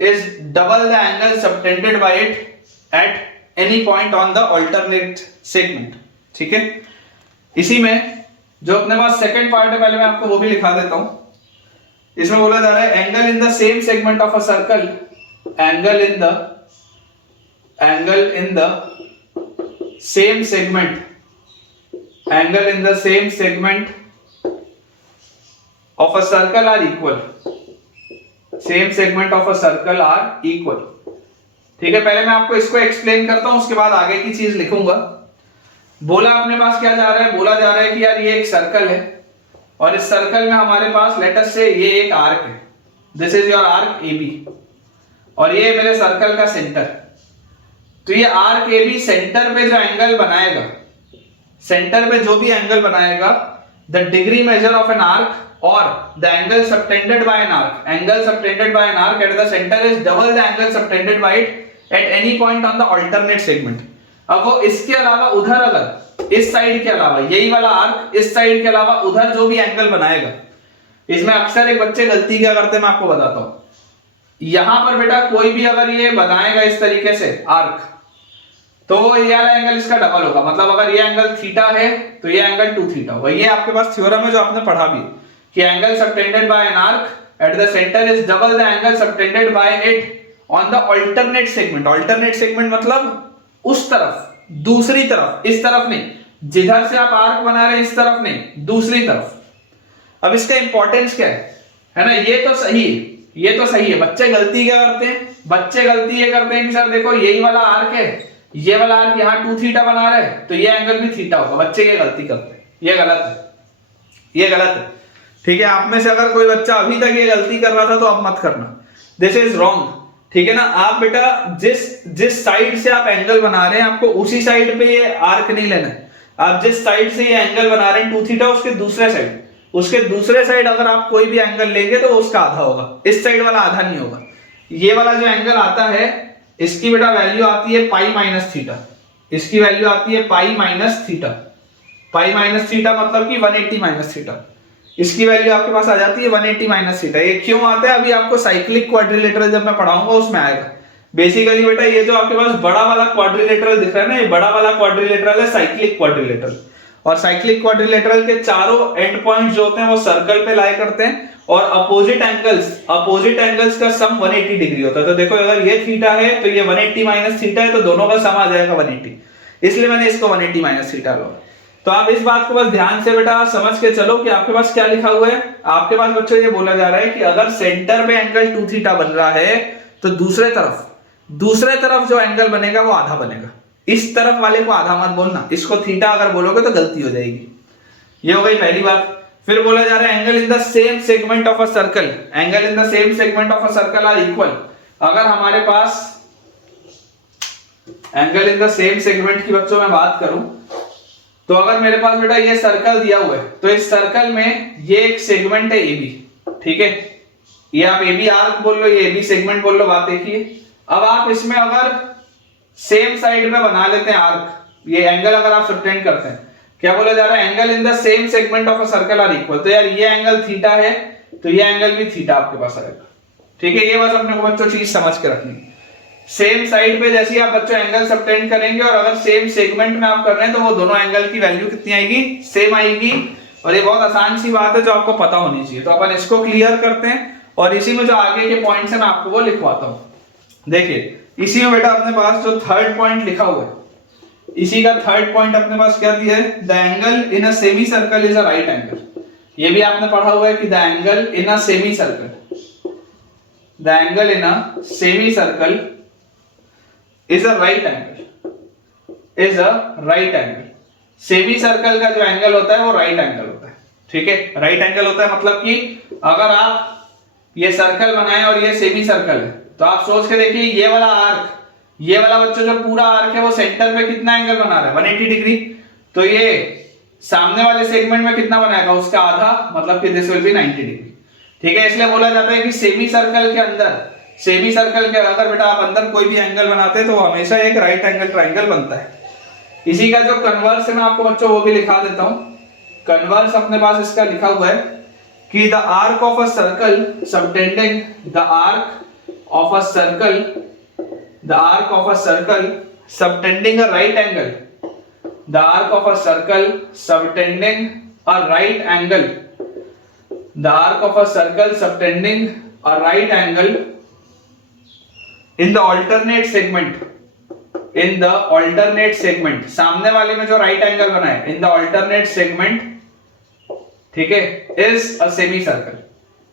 is double the angle subtended by it at any point on the alternate segment. ठीक है, इसी में जो अपने पास सेकंड पार्ट है, पहले मैं आपको वो भी लिखा देता हूं. इसमें बोला जा रहा है angle in the same segment of a circle, angle in the same segment of a circle are equal. ठीक है, पहले मैं आपको इसको एक्सप्लेन करता हूं, उसके बाद आगे की चीज लिखूंगा. बोला अपने पास क्या जा रहा है, बोला जा रहा है कि यार ये एक सर्कल है और इस सर्कल में हमारे पास लेट अस से ये एक आर्क है. This is your arc AB और ये मेरे सर्कल का सेंटर. तो ये आर्क AB सेंटर पे जो एंगल बनाएगा, the degree measure of an arc or the angle subtended by an arc at the centre is double the angle subtended by it at any point on the alternate segment. अब वो इसके अलावा उधर, अगर इस side के अलावा यही वाला आर्क इस साइड के अलावा उधर जो भी एंगल बनाएगा, इसमें अक्सर एक बच्चे गलती क्या करते हैं मैं आपको बताता हूं. यहां पर बेटा कोई भी अगर ये बनाएगा इस तरीके से आर्क, तो ये वाला एंगल इसका डबल होगा. मतलब अगर ये एंगल थीटा है तो ये एंगल 2 थीटा होगा. ये आपके पास थ्योरम है जो आपने पढ़ा भी कि angle subtended by an arc at the centre is double the angle subtended by it on the alternate segment. Alternate segment मतलब उस तरफ, दूसरी तरफ, इस तरफ नहीं, जिधर से आप आर्क बना रहे हैं इस तरफ नहीं, दूसरी तरफ. अब इसका इंपॉर्टेंस क्या है ना, ये तो सही है. बच्चे गलती क्या करते हैं, बच्चे गलती ये करते हैं कि सर देखो यही वाला आर्क है, ये वाला आर्क यहाँ 2 थीटा बना रहे हैं तो ये एंगल भी थीटा होगा. बच्चे ये गलती करते हैं, ये गलत है. ठीक है, आप में से अगर कोई बच्चा अभी तक ये गलती कर रहा था तो अब मत करना. This is wrong. ठीक है ना, आप बेटा जिस साइड से आप एंगल बना रहे हैं आपको उसी साइड पे ये आर्क नहीं लेना है. आप जिस साइड से ये एंगल बना रहे हैं 2 थीटा, उसके दूसरे साइड अगर आप कोई भी एंगल लेंगे तो उसका आधा होगा, इस साइड वाला आधा नहीं होगा. ये वाला जो एंगल आता है इसकी बेटा वैल्यू आती है पाई माइनस थीटा. इसकी वैल्यू आती है पाई माइनस थीटा मतलब कि 180 माइनस थीटा. इसकी वैल्यू आपके पास आ जाती है 180 माइनस थीटा. ये क्यों आता है अभी आपको साइक्लिक क्वाड्रिलेटरल जब मैं पढ़ाऊंगा उसमें आएगा. बेसिकली बेटा ये जो आपके पास बड़ा वाला क्वाड्रिलेटरल दिख रहा है ना, ये बड़ा वाला क्वाड्रिलेटरल है साइक्लिक क्वाड्रिलेटरल. और साइक्लिक क्वाड्रिलेटरल के चारों एंड पॉइंट्स जो होते हैं वो सर्कल पे लाई करते हैं और अपोजिट एंगल्स का सम 180 डिग्री होता है. तो देखो अगर ये थीटा है तो ये 180 माइनस थीटा है, तो दोनों का सम आ जाएगा 180. इसलिए मैंने इसको 180 माइनस थीटा लो. तो आप इस बात को बस ध्यान से बेटा समझ के चलो कि आपके पास क्या लिखा हुआ है. आपके पास बच्चों ये बोला जा रहा है कि अगर सेंटर पे एंगल 2 थीटा बन रहा है तो दूसरे तरफ जो एंगल बनेगा वो आधा बनेगा. इस तरफ वाले को आधा मत बोलना, इसको थीटा अगर बोलोगे तो गलती हो जाएगी. ये हो गई पहली बात. फिर बोला जा रहा है angle in the same segment of a circle are equal. अगर हमारे पास angle in the same segment की बच्चों में बात करूं तो अगर मेरे पास बेटा ये सर्कल दिया हुआ है तो इस सर्कल में ये एक सेगमेंट है AB. ठीक है, ये आप AB आर्क बोल लो, ये AB सेगमेंट बोल लो, बात देखिए. अब आप इसमें अगर सेम साइड में बना लेते हैं आर्क, ये एंगल अगर आप सबटेंड करते हैं, क्या बोला जा रहा है angle in the same segment of a circle are equal. तो यार ये एंगल थीटा है तो ये एंगल भी थीटा आपके पास आएगा. ठीक है, ये बस अपने को बच्चों चीज समझ के रखनी. सेम साइड पे जैसे आप बच्चों एंगल सबटेंड करेंगे और अगर सेम सेगमेंट में आप कर रहे हैं तो वो दोनों एंगल की वैल्यू कितनी आएगी, सेम आएगी. और ये बहुत आसान सी बात है जो आपको पता होनी चाहिए. तो अपन इसको क्लियर करते हैं और इसी में जो आगे के पॉइंट्स हैं मैं आपको वो लिखवाता हूं. देखिए इसी में बेटा अपने पास जो थर्ड पॉइंट लिखा हुआ है, इसी का थर्ड पॉइंट अपने पास क्या दिया है, the angle in a semi circle is a right angle. ये भी आपने पढ़ा हुआ है कि the angle in a semi circle, the angle in a semi circle is a right angle, is a right angle. Semi circle का जो angle होता है वो राइट एंगल होता है, ठीक है। राइट एंगल होता है मतलब कि अगर आप ये सर्कल बनाए और ये सेमी सर्कल है, तो आप सोच के देखिए ये वाला आर्क, ये वाला बच्चों जो पूरा आर्क है वो सेंटर में कितना एंगल बना रहा है, 180 डिग्री। तो ये सामने वाले सेगमेंट में कितना बनाएगा, उसका आधा, मतलब कि दिस विल बी 90 डिग्री, ठीक है। इसलिए बोला जाता है कि सेमी सर्कल के अंदर, सेमी सर्कल के अगर बेटा आप अंदर कोई भी एंगल बनाते हैं तो वो हमेशा एक राइट एंगल ट्रायंगल बनता है। इसी का जो कन्वर्स है मैं आपको बच्चों वो भी लिखा देता हूं। कन्वर्स अपने पास इसका लिखा हुआ है कि the arc of a circle subtending, the arc of a circle, the arc of a circle subtending a right angle, the arc of a circle subtending a right angle, the arc of a circle subtending a right angle in the alternate segment, in the alternate segment, सामने वाले में जो right angle बना है, in the alternate segment, ठीक है, is a semi circle.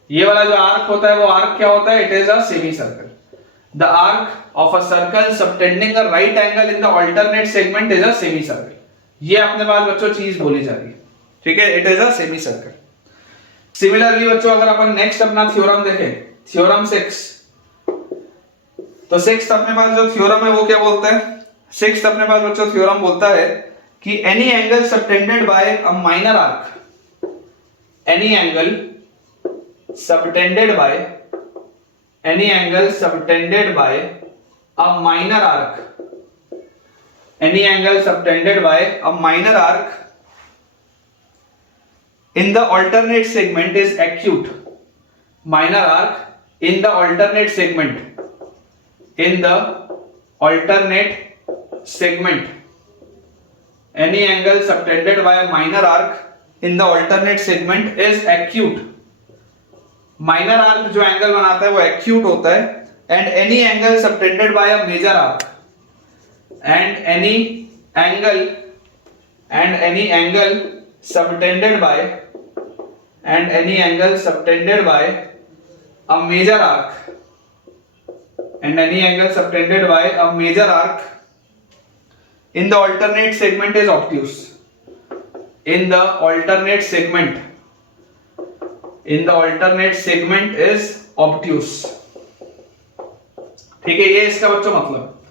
ये वाला जो आर्क होता है वो आर्क क्या होता है, it is a semi circle. The arc of a circle subtending a right angle in the alternate segment is a semi circle. ये अपने पास बच्चों चीज बोली जा रही है, ठीक है, it is a semi circle. Similarly बच्चों अगर अपन नेक्स्ट अपना थ्योरम देखें, थ्योरम 6, तो 6th अपने पास जो थ्योरम है वो क्या बोलता है, 6th अपने पास बच्चों थ्योरम बोलता है कि any angle subtended bye a minor arc, any angle subtended by, any angle subtended by a minor arc, any angle subtended by a minor arc in the alternate segment is acute. Minor arc in the alternate segment, in the alternate segment, any angle subtended by a minor arc in the alternate segment is acute. Minor arc जो angle बनाता है वो acute होता है। and any angle subtended by a major arc, and any angle, and any angle subtended by, and any angle subtended by a major arc, and any angle subtended by a major arc in the alternate segment is obtuse. In the alternate segment, in the alternate segment is obtuse, ठीक है। ये इसका बच्चों मतलब,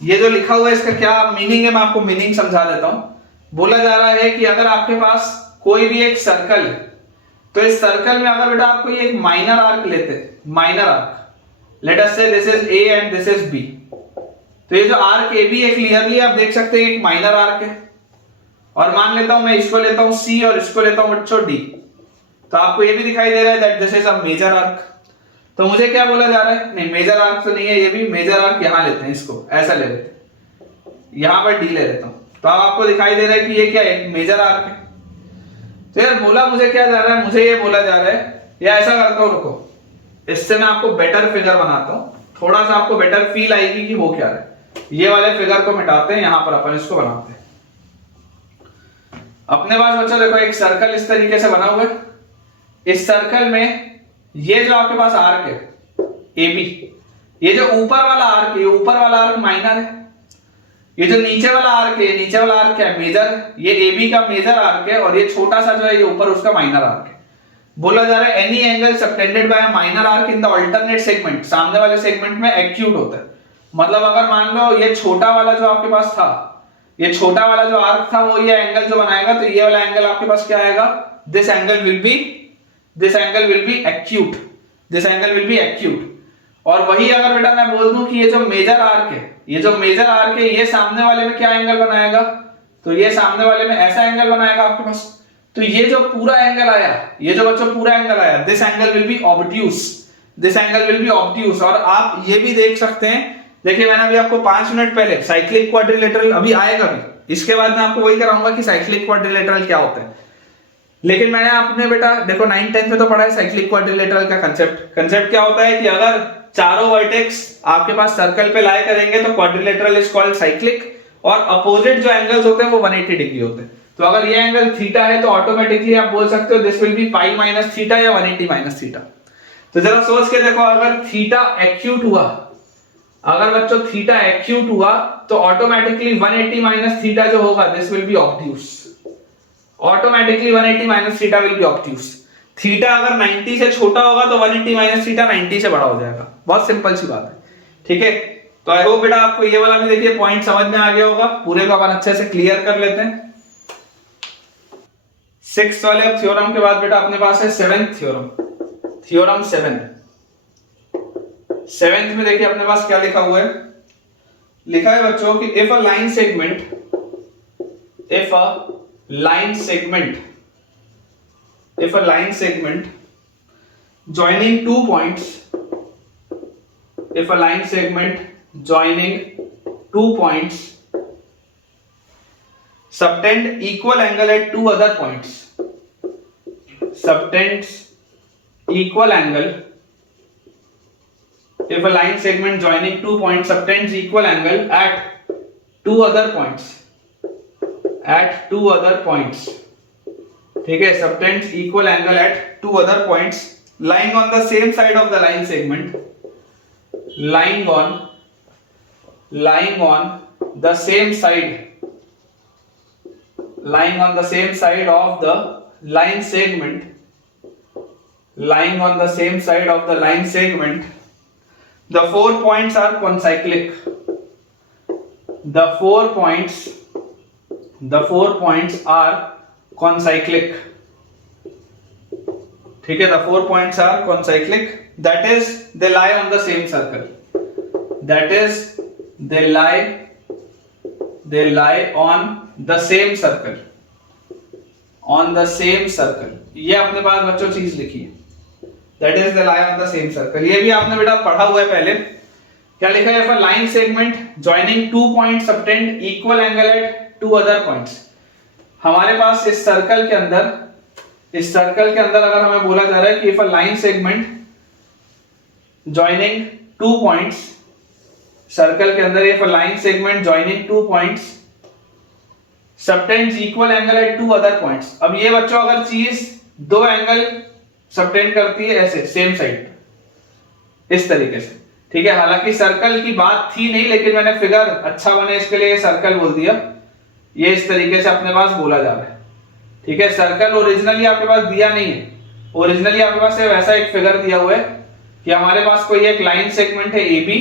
ये जो लिखा हुआ है इसका क्या मीनिंग है, मैं आपको मीनिंग समझा देता हूं। बोला जा रहा है कि अगर आपके पास कोई भी एक सर्कल है, तो इस सर्कल में अगर बेटा आप कोई एक माइनर आर्क लेते हैं, minor arc, let us say this is A and this is B, तो ये जो आर्क ए बी है क्लियरली आप देख सकते हैं एक माइनर आर्क है। और मान लेता हूं मैं इसको लेता हूं सी और इसको लेता हूं बच्चों डी, तो आपको ये भी दिखाई दे रहा है that this is a major arc. तो मुझे क्या बोला जा रहा है, नहीं मेजर आर्क तो नहीं है, ये भी मेजर आर्क यहां लेते हैं, इसको ऐसा ले लेते हैं, यहां पर डी ले लेता हूं, तो आपको दिखाई दे रहा है कि ये क्या है, मेजर आर्क है। तो यार बोला मुझे क्या जा रहा है, मुझे ये बोला जा रहा है, या ऐसा करता हूं, रुको इससे मैं आपको बेटर फिगर बनाता हूं, थोड़ा सा आपको बेटर फील आएगी कि हो क्या रहा है। ये वाले फिगर को मिटाते हैं, यहां पर अपन इसको बनाते हैं। अपने पास बच्चों देखो एक सर्कल इस तरीके से बना हुआ है, इस सर्कल में ये जो आपके पास आर्क है ए बी, ये जो ऊपर वाला आर्क है, ये ऊपर वाला आर्क माइनर है, ये जो नीचे वाला आर्क है, नीचे वाला आर्क क्या है, मेजर, ये ए बी का मेजर आर्क है, और ये छोटा सा जो है ये ऊपर उसका माइनर आर्क है। बोला जा रहा है any angle subtended bye a minor arc in the alternate segment, सामने वाले सेगमेंट में एक्यूट होता है। मतलब अगर मान लो ये छोटा वाला जो आपके पास था, ये छोटा वाला जो आर्क था वो ये एंगल जो बनाएगा, तो ये वाला एंगल आपके पास क्या आएगा, this angle will be, this angle will be acute, this angle will be acute. और वही अगर बेटा मैं बोल दूं कि ये जो मेजर आर्क है, ये जो मेजर आर्क है, ये सामने वाले में क्या एंगल बनाएगा, तो ये सामने वाले में ऐसा एंगल बनाएगा आपके पास। तो ये जो पूरा एंगल आया, ये जो बच्चों पूरा एंगल आया, this angle will be obtuse, this angle will be obtuse. और आप ये भी देख सकते हैं, देखिए मैंने अभी आपको 5 मिनट पहले साइक्लिक क्वाड्रिलेटरल, अभी आएगा भी, इसके बाद मैं आपको वही कराऊंगा कि साइक्लिक क्वाड्रिलेटरल क्या होता है। लेकिन मैंने आपने बेटा देखो 9th 10th में तो पढ़ा है साइक्लिक क्वाड्रिलेटरल का कंसेप्ट। कंसेप्ट क्या होता है कि अगर चारों वर्टेक्स आपके पास सर्कल पे लाई करेंगे तो क्वाड्रिलेटरल इज कॉल्ड साइक्लिक, और अपोजिट जो एंगल्स होते हैं वो 180 डिग्री होते हैं। तो अगर ये एंगल थीटा है तो ऑटोमेटिकली आप बोल सकते हो this will be pi minus theta या 180 माइनस थीटा। तो जरा सोच के देखो, अगर थीटा एक्यूट हुआ, अगर बच्चों थीटा एक्यूट हुआ तो ऑटोमेटिकली 180 माइनस थीटा जो होगा this will be obtuse, automatically 180 minus theta will be obtuse. Theta अगर 90 से छोटा होगा तो 180 माइनस थीटा 90 से बड़ा हो जाएगा, बहुत सिंपल सी बात है। ठीक है, तो आई होप बेटा आपको ये वाला भी देखिए पॉइंट समझ में आ गया होगा। पूरे को अपन अच्छे से क्लियर कर लेते हैं। 6th वाले थ्योरम के बाद बेटा अपने पास है 7th थ्योरम, थ्योरम 7। 7th में देखिए अपने पास क्या लिखा हुआ है, लिखा है बच्चों कि if a line segment, if a line segment, if a line segment joining 2 points, if a line segment joining 2 points subtend equal angle at 2 other points, subtends equal angle, if a line segment joining 2 points subtends equal angle at 2 other points, at 2 other points, ठीक है, subtends equal angle at 2 other points lying on the same side of the line segment, lying on the same side, lying on the same side of the line segment, lying on the same side of the line segment, the 4 points are concyclic, the 4 points are concyclic, ठीक है, the 4 points are concyclic, that is they lie on the same circle, that is they lie on the same circle, on the same circle। ये अपने पास बच्चों चीज लिखी है, that is they lie on the same circle। ये भी आपने बेटा पढ़ा हुआ है पहले, क्या लिखा है, if a line segment joining 2 points subtend equal angle at 2 other points। हमारे पास इस सर्कल के अंदर अगर हमें बोला जा रहा है कि if a line segment joining 2 points, circle के अंदर if a line segment joining 2 points subtends equal angle at 2 other points. अब ये बच्चों अगर चीज 2 एंगल सबटेंड करती है ऐसे सेम साइड, इस तरीके से, ठीक है, हालांकि सर्कल की बात थी नहीं लेकिन मैंने फिगर अच्छा बने इसके लिए सर्कल बोल दिया। ये इस तरीके से अपने पास बोला जा रहा है, ठीक है, सर्कल ओरिजिनली आपके पास दिया नहीं है, ओरिजिनली आपके पास वैसा एक फिगर दिया हुआ है कि हमारे पास कोई एक लाइन सेगमेंट है AB,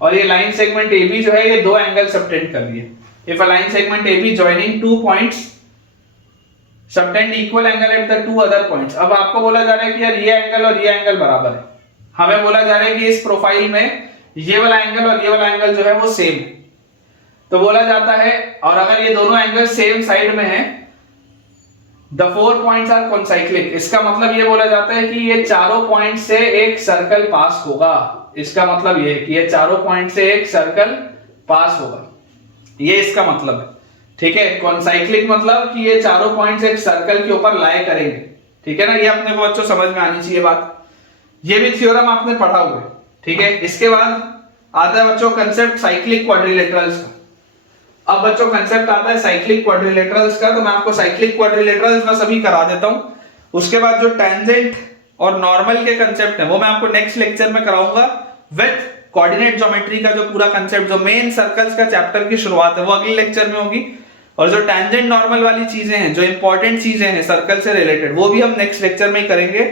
और ये लाइन सेगमेंट AB जो है ये 2 एंगल सबटेंड कर रही है। If a line segment AB joining 2 points subtend equal angle at the 2 other points. अब आपको बोला जा रहा है कि यार ये एंगल और ये एंगल बराबर है, हमें बोला जा रहा है कि इस प्रोफाइल में ये वाला एंगल और ये वाला एंगल जो है वो सेम, तो बोला जाता है, और अगर ये दोनों एंगल सेम साइड में है the 4 points are concyclic। इसका मतलब ये बोला जाता है कि ये चारों पॉइंट से एक सर्कल पास होगा, इसका मतलब ये है कि ये चारों पॉइंट से एक सर्कल पास होगा, ये इसका मतलब है, ठीक है। concyclic मतलब कि ये चारों पॉइंट से एक सर्कल के ऊपर लाई करेंगे, ठीक है ना, ये अपने को बच्चों समझ में आनी चाहिए बात। ये भी थ्योरम आपने पढ़ा हुआ है, ठीक है। इसके बाद आता है बच्चों कंसेप्ट साइक्लिक क्वाड्रिलेटरल्स का। अब बच्चों कंसेप्ट आता है साइक्लिक क्वाड्रिलेटरल्स का, तो मैं आपको साइक्लिक क्वाड्रिलेटरल्स बस अभी करा देता हूं, उसके बाद जो टेंजेंट और नॉर्मल के कंसेप्ट है वो मैं आपको नेक्स्ट लेक्चर में कराऊंगा विद कोऑर्डिनेट ज्योमेट्री का जो पूरा कंसेप्ट, जो मेन सर्कल्स का चैप्टर की शुरुआत है वो अगले लेक्चर में होगी, और जो टेंजेंट नॉर्मल वाली चीजें हैं, जो इंपॉर्टेंट चीजें हैं सर्कल से रिलेटेड, वो भी हम नेक्स्ट लेक्चर में ही करेंगे।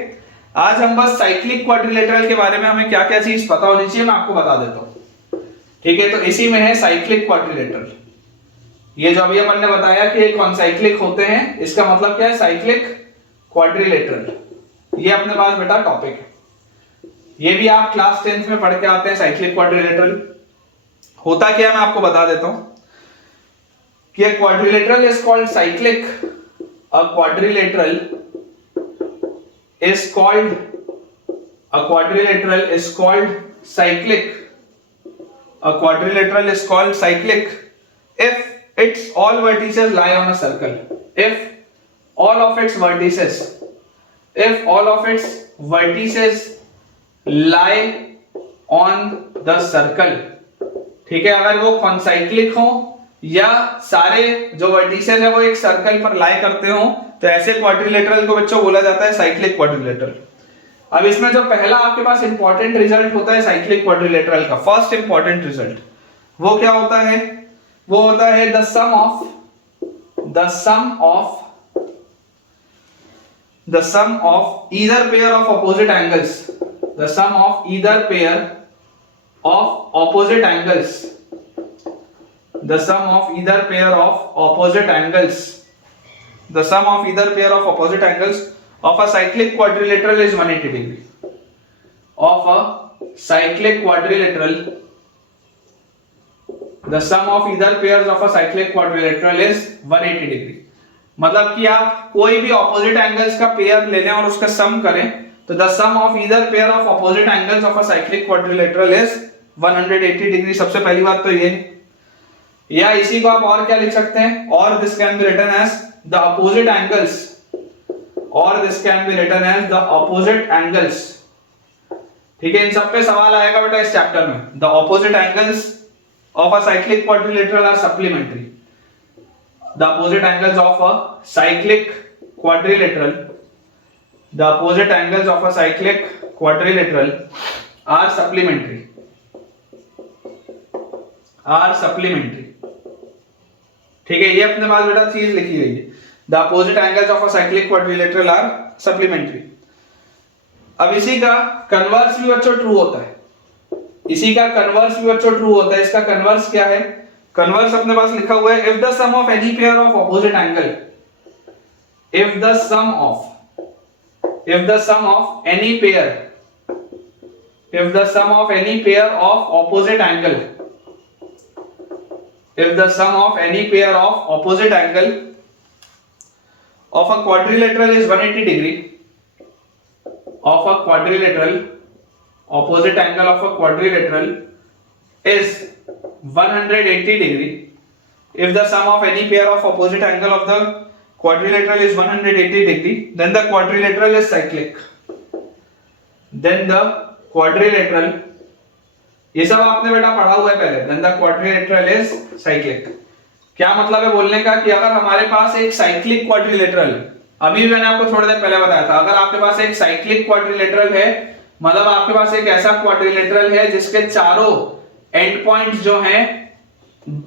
आज हम बस साइक्लिक क्वाड्रिलेटरल के बारे में हमें क्या क्या चीज पता होनी चाहिए मैं आपको बता देता हूं, ठीक है। तो इसी में है साइक्लिक क्वाड्रिलेटरल, ये जो अभी अपन ने बताया कि ये कॉन्साइक्लिक होते हैं, इसका मतलब क्या है, साइक्लिक क्वाड्रिलेटरल, ये अपने पास बेटा टॉपिक है, ये भी आप क्लास 10th में पढ़ के आते हैं। साइक्लिक क्वाड्रिलेटरल होता क्या है मैं आपको बता देता हूं कि quadrilateral is called cyclic, a quadrilateral is called cyclic, a quadrilateral is called cyclic if its all vertices lie on a circle, if all of its vertices lie on the circle. ठीक है, अगर वो concyclic हो या सारे जो vertices है वो एक सर्कल पर लाई करते हो तो ऐसे क्वाड्रिलेटरल को बच्चों बोला जाता है साइक्लिक क्वाड्रिलेटरल। अब इसमें जो पहला आपके पास इंपॉर्टेंट रिजल्ट होता है साइक्लिक क्वाड्रिलेटरल का, फर्स्ट इंपॉर्टेंट रिजल्ट वो क्या होता है? वो होता है the sum of either pair of opposite angles, the sum of either pair of opposite angles, the sum of either pair of opposite angles, the sum of either pair of opposite angles of a cyclic quadrilateral is 180 degree, of a cyclic quadrilateral, the sum of either pairs of a cyclic quadrilateral is 180 degree। मतलब कि आप कोई भी opposite angles का pair ले लें और उसका सम करें तो the sum of either pair of opposite angles of a cyclic quadrilateral is 180 degree. सबसे पहली बात तो ये, या इसी को आप और क्या लिख सकते हैं, और this can be written as the opposite angles, और this can be written as the opposite angles. ठीक है, इन सब पे सवाल आएगा बेटा इस चैप्टर में। The opposite angles of a cyclic quadrilateral are supplementary. The opposite angles of a cyclic quadrilateral, the opposite angles of a cyclic quadrilateral are supplementary, ठीक है, ये अपने पास बेटा चीज लिखी गई है, the opposite angles of a cyclic quadrilateral are supplementary। अब इसी का कन्वर्स भी बच्चों ट्रू होता है, इसी का कन्वर्स भी बच्चों ट्रू होता है। इसका कन्वर्स क्या है? कन्वर्स अपने पास लिखा हुआ है, if the sum of any pair of opposite angle, if the sum of any pair of opposite angle, if the sum of any pair of opposite angle of a quadrilateral is 180 degree, of a quadrilateral, opposite angle of a quadrilateral is 180 degree, if the sum of any pair of opposite angle of the quadrilateral is 180 degree, then the quadrilateral is cyclic, then the quadrilateral, ये सब आपने बेटा पढ़ा हुआ है पहले, then the quadrilateral is cyclic। क्या मतलब है बोलने का कि अगर हमारे पास एक साइक्लिक क्वाड्रिलेटरल, अभी मैंने आपको थोड़ी देर पहले बताया था, अगर आपके पास एक साइक्लिक क्वाड्रिलेटरल है मतलब आपके पास एक ऐसा क्वाड्रिलेटरल है जिसके चारों एंड पॉइंट्स जो हैं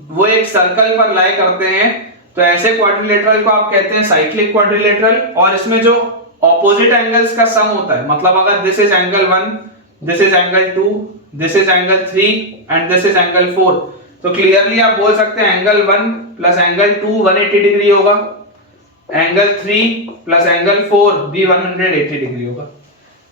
वो एक सर्कल पर लाई करते हैं, तो ऐसे क्वाड्रिलेटरल को आप कहते हैं साइक्लिक क्वाड्रिलेटरल। और इसमें जो ऑपोजिट एंगल्स का सम होता है, मतलब अगर this is angle 1, this is angle 2, this is angle 3 and this is angle 4, तो क्लियरली आप बोल सकते हैं एंगल 1 प्लस एंगल 2 180 डिग्री होगा, एंगल 3 प्लस एंगल 4 भी 180 डिग्री होगा।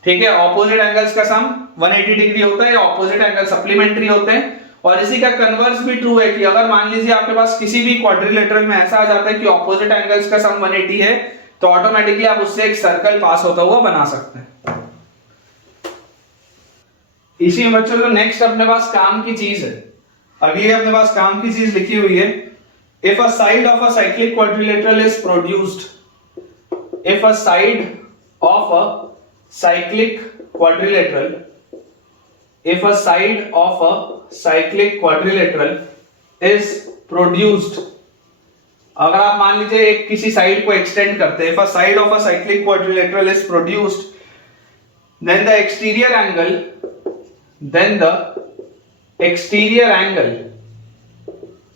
ठीक है, ऑपोजिट एंगल्स का सम 180 डिग्री होता है, ऑपोजिट एंगल सप्लीमेंट्री होते हैं। और इसी का कन्वर्स भी ट्रू है कि अगर मान लीजिए आपके पास किसी भी क्वाड्रिलेटरल में ऐसा आ जाता है कि ऑपोजिट एंगल्स का सम 180 है तो ऑटोमेटिकली आप उससे एक सर्कल पास होता हुआ बना सकते हैं। इसी में बच्चों जो नेक्स्ट अपने पास काम की चीज है, अगली अपने पास काम की चीज लिखी हुई है, if a side of a cyclic quadrilateral is produced, if a side of a cyclic quadrilateral, if a side of a cyclic quadrilateral is produced, अगर आप मान लीजिए एक किसी साइड को एक्सटेंड करते हैं, if a side of a cyclic quadrilateral is produced, then the exterior angle, then the exterior angle,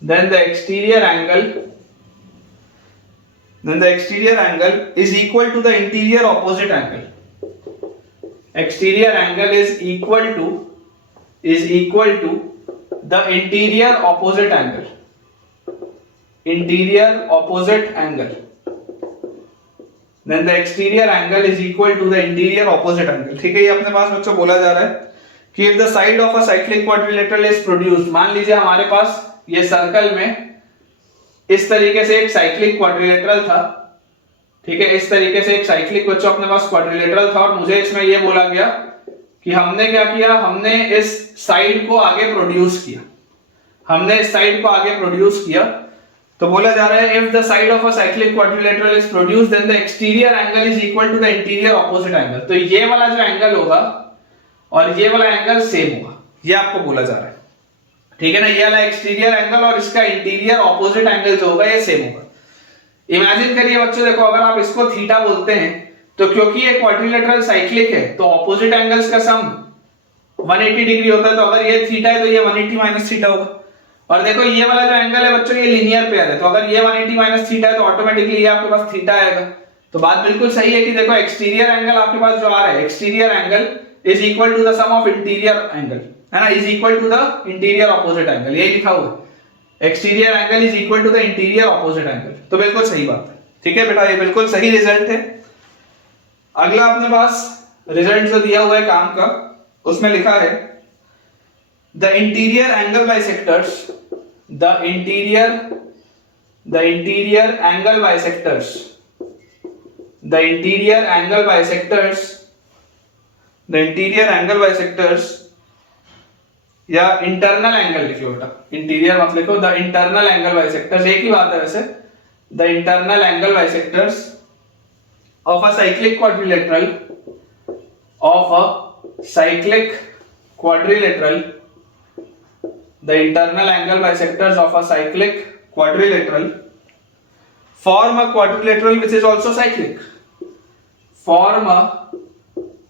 then the exterior angle, then the exterior angle is equal to the interior opposite angle. Exterior angle is equal to the interior opposite angle. Interior opposite angle. Then the exterior angle is equal to the interior opposite angle. ठीक है, ये अपने पास बच्चों बोला जा रहा है कि if the side of a cyclic quadrilateral is produced, मान लीजिए हमारे पास ये सर्कल में इस तरीके से एक साइक्लिक क्वाड्रिलेटरल था। ठीक है, इस तरीके से एक साइक्लिक बच्चों अपने पास क्वाड्रिलेटरल था और मुझे इसमें यह बोला गया कि हमने क्या किया, हमने इस साइड को आगे प्रोड्यूस किया, हमने इस साइड को आगे प्रोड्यूस किया। तो बोला जा रहा है if the side of a cyclic quadrilateral is produced then the exterior angle is equal to the interior opposite angle. तो ये वाला जो एंगल होगा और ये वाला एंगल सेम होगा। ये आपको बोला जा रहा है, ठीक है ना। ये वाला एक्सटीरियर एंगल और इसका इंटीरियर ऑपोजिट एंगल जो होगा ये सेम होगा। इमेजिन करिए बच्चों, देखो अगर आप इसको थीटा बोलते हैं तो क्योंकि ये क्वाड्रिलेटरल साइक्लिक है तो ऑपोजिट एंगल्स का सम 180 डिग्री होता है, तो अगर ये थीटा है तो ये 180 माइनस थीटा होगा। और देखो ये वाला जो एंगल है बच्चों ये लीनियर पेयर है, तो अगर ये 180 माइनस थीटा है तो ऑटोमेटिकली ये आपके पास थीटा आएगा। तो बात बिल्कुल सही है कि देखो एक्सटीरियर एंगल आपके पास जो आ रहा है, exterior angle is equal to the sum of interior angle, है ना, is equal to the interior opposite angle, यही लिखा हुआ है, exterior angle is equal to the interior opposite angle. तो बिल्कुल सही बात है, ठीक है बेटा, ये बिल्कुल सही रिजल्ट है। अगला अपने पास रिजल्ट जो दिया हुआ है काम का, उसमें लिखा है the interior angle bisectors, the interior angle bisectors, the interior angle bisectors, the interior angle bisectors या इंटरनल एंगल लिख लो बेटा, इंटीरियर मत लिखो, द इंटरनल एंगल बाइसेक्टर्स, एक ही बात है वैसे, the internal angle bisectors of a cyclic quadrilateral, of a cyclic quadrilateral, the internal angle bisectors of a cyclic quadrilateral form a quadrilateral which is also cyclic, form a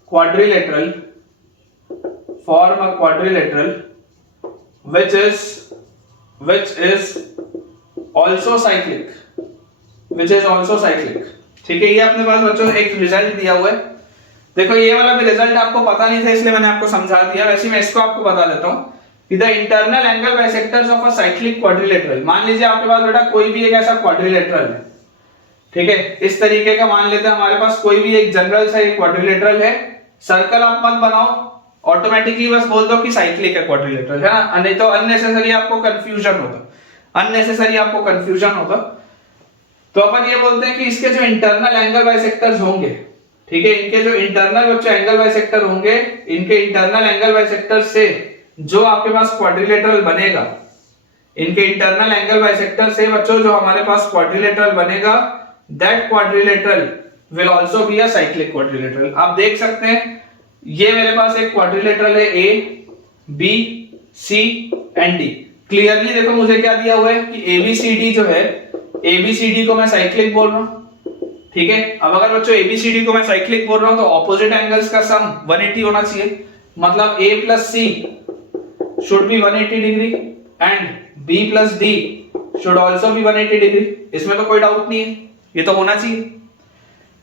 quadrilateral which is also cyclic, ठीक है। ये अपने पास बच्चों एक result दिया हुआ है। देखो ये वाला भी रिजल्ट आपको पता नहीं था इसलिए मैंने आपको समझा दिया, वैसे मैं इसको आपको बता देता हूं कि the internal angle bisectors of a cyclic quadrilateral, मान लीजिए आपके पास बेटा कोई भी एक ऐसा क्वाड्रिलेटरल है, ठीक है, इस तरीके का मान लेते हैं हमारे पास कोई भी एक जनरल सा एक क्वाड्रिलेटरल है, सर्कल आप मत बनाओ, ऑटोमेटिकली बस बोल दो कि साइक्लिक है क्वाड्रिलेटरल, है ना, नहीं तो अननेसेसरी आपको कंफ्यूजन होगा। तो अपन ये बोलते हैं कि इसके जो इंटरनल एंगल बाइसेक्टर्स होंगे, ठीक है, इनके जो इंटरनल बच्चे एंगल बाइसेक्टर होंगे, इनके इंटरनल एंगल बाइसेक्टर से जो आपके पास क्वाड्रिलेटरल बनेगा, इनके इंटरनल एंगल बाइसेक्टर से बच्चों जो हमारे पास क्वाड्रिलेटरल बनेगा, that quadrilateral will also be a cyclic quadrilateral. आप देख सकते हैं ये मेरे पास एक क्वाड्रिलेटरल है A B C and D, clearly देखो मुझे क्या दिया हुआ है कि एबीसीडी जो है, एबीसीडी को मैं साइक्लिक बोल रहा हूं, ठीक है। अब अगर बच्चों एबीसीडी को मैं साइक्लिक बोल रहा हूं तो ऑपोजिट एंगल्स का सम 180 होना चाहिए, मतलब a plus C should be 180 degree and b plus D should also be 180 degree, इसमें तो कोई डाउट नहीं है, ये तो होना चाहिए।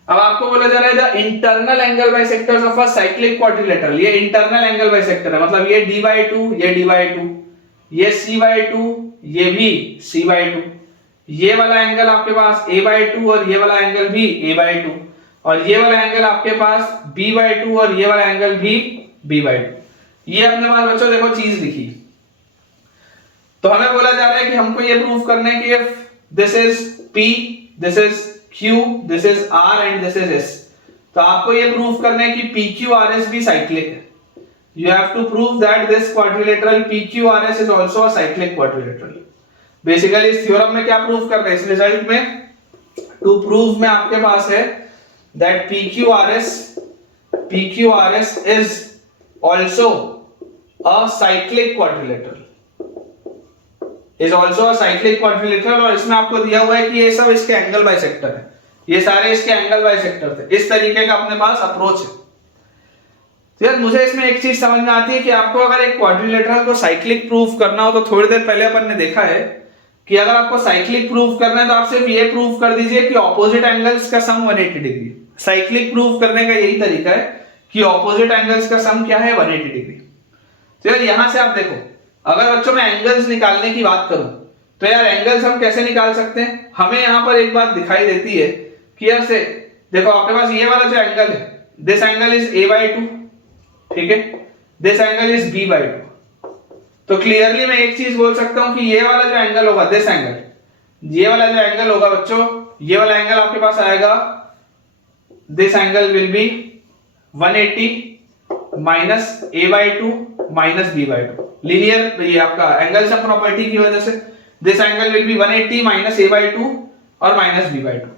अब आपको बोला जा रहा है the internal angle bisectors of a cyclic quadrilateral, ये इंटरनल एंगल बाइसेक्टर है, मतलब ये d/2, ये d/2, ये c/2, ये भी c/2, ये वाला एंगल आपके पास a/2 और ये वाला एंगल भी a/2, और ये वाला एंगल आपके पास b/2 और ये वाला एंगल भी b/2। ये अपने पास बच्चों देखो चीज लिखी, तो हमें बोला जा रहा है कि हमको ये प्रूव करना है कि if this is p, this is q, this is r and this is s, तो आपको ये प्रूव करना है कि pqrs भी साइक्लिक है। You have to prove that this quadrilateral PQRS is also a cyclic quadrilateral। Basically इस theorem में क्या प्रूव कर रहे हैं, इस रिजल्ट में टू प्रूव में आपके पास है that PQRS is also a cyclic quadrilateral, और इसमें आपको दिया हुआ है कि ये सब इसके एंगल बाइसेक्टर है, ये सारे इसके एंगल बाइसेक्टर थे। इस तरीके का अपने पास अप्रोच है। तो यार मुझे इसमें एक चीज समझ में आती है कि आपको अगर एक क्वाड्रिलेटरल को साइक्लिक प्रूफ करना हो, तो थोड़ी देर पहले अपन ने देखा है कि अगर आपको साइक्लिक प्रूफ करना है तो आप सिर्फ ये प्रूफ कर दीजिए कि ऑपोजिट एंगल्स का सम 180 डिग्री। साइक्लिक प्रूफ करने का यही तरीका है कि ऑपोजिट एंगल्स का सम क्या है, 180 डिग्री। तो यार यहां से आप देखो, अगर बच्चों मैं एंगल्स निकालने की बात करूं तो यार एंगल्स हम कैसे निकाल सकते हैं, हमें यहां पर एक बात दिखाई देती है कि यार से देखो आपके पास ये वाला जो एंगल है, दिस एंगल इज a/2, ठीक है, दिस एंगल इज b/2। तो क्लियरली मैं एक चीज बोल सकता हूं कि ये वाला जो एंगल होगा, दिस एंगल, ये वाला जो एंगल होगा बच्चों, ये वाला एंगल आपके पास आएगा, this angle will be 180 minus a/2 minus b/2, linear ये आपका एंगल सम प्रॉपर्टी की वजह से this angle will be 180 minus a/2 और माइनस b/2।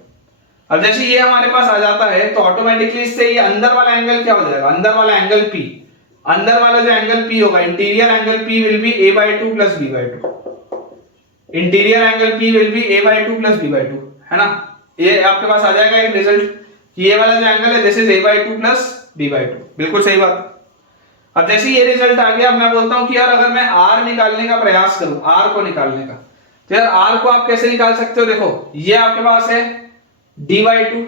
अब जैसे ये हमारे पास आ जाता है तो ऑटोमेटिकली इससे ये अंदर वाला एंगल क्या हो जाएगा, अंदर वाला एंगल P, अंदर वाला जो एंगल P होगा, interior angle P will be a/2 plus b/2। Interior angle P will be a/2 plus b/2, है ना। ये आपके पास आ जाएगा एक रिजल्ट कि ये वाला जो एंगल है this is a/2 plus b/2, बिल्कुल सही बात। अब जैसे ये रिजल्ट आ गया, अब मैं बोलता हूं कि यार अगर मैं r निकालने का प्रयास करूं, r को निकालने का, तो यार r को आप कैसे निकाल सकते हो? देखो ये आपके पास है d/2,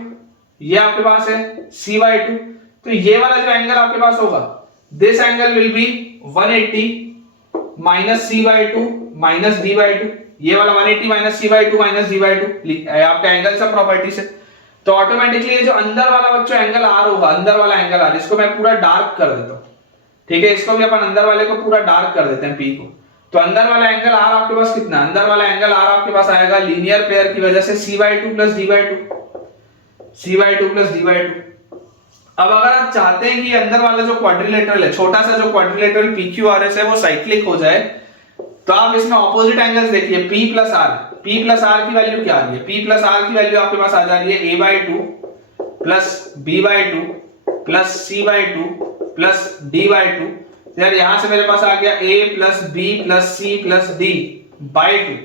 ये आपके पास है c/2, तो ये वाला जो एंगल आपके पास होगा this angle will be 180 minus c/2 minus d/2, ये वाला 180 माइनस c/2 माइनस d/2 आपका एंगल सब प्रॉपर्टी से। तो ऑटोमेटिकली ये जो अंदर वाला बच्चों एंगल r होगा, अंदर वाला एंगल r, इसको मैं पूरा डार्क कर देता हूं, ठीक है। इसको भी अपन अंदर वाले को पूरा डार्क कर देते हैं p को। तो अंदर वाला एंगल r आपके पास कितना, अंदर वाला एंगल r आपके पास आएगा लीनियर पेयर की वजह से c/2 plus d/2, c/2 plus d/2। अब अगर आप चाहते हैं कि अंदर वाला जो क्वाड्रिलेटरल है, छोटा सा जो क्वाड्रिलेटरल PQRS है वो साइक्लिक हो जाए, तो आप इसमें ऑपोजिट एंगल्स देखिए P plus R, P plus R की वैल्यू क्या आ रही है? P प्लस R की वैल्यू आपके पास आ जा रही है a/2 plus b/2 plus c/2 plus d/2। यार यहां से मेरे पास आ गया a plus b plus c plus d/2,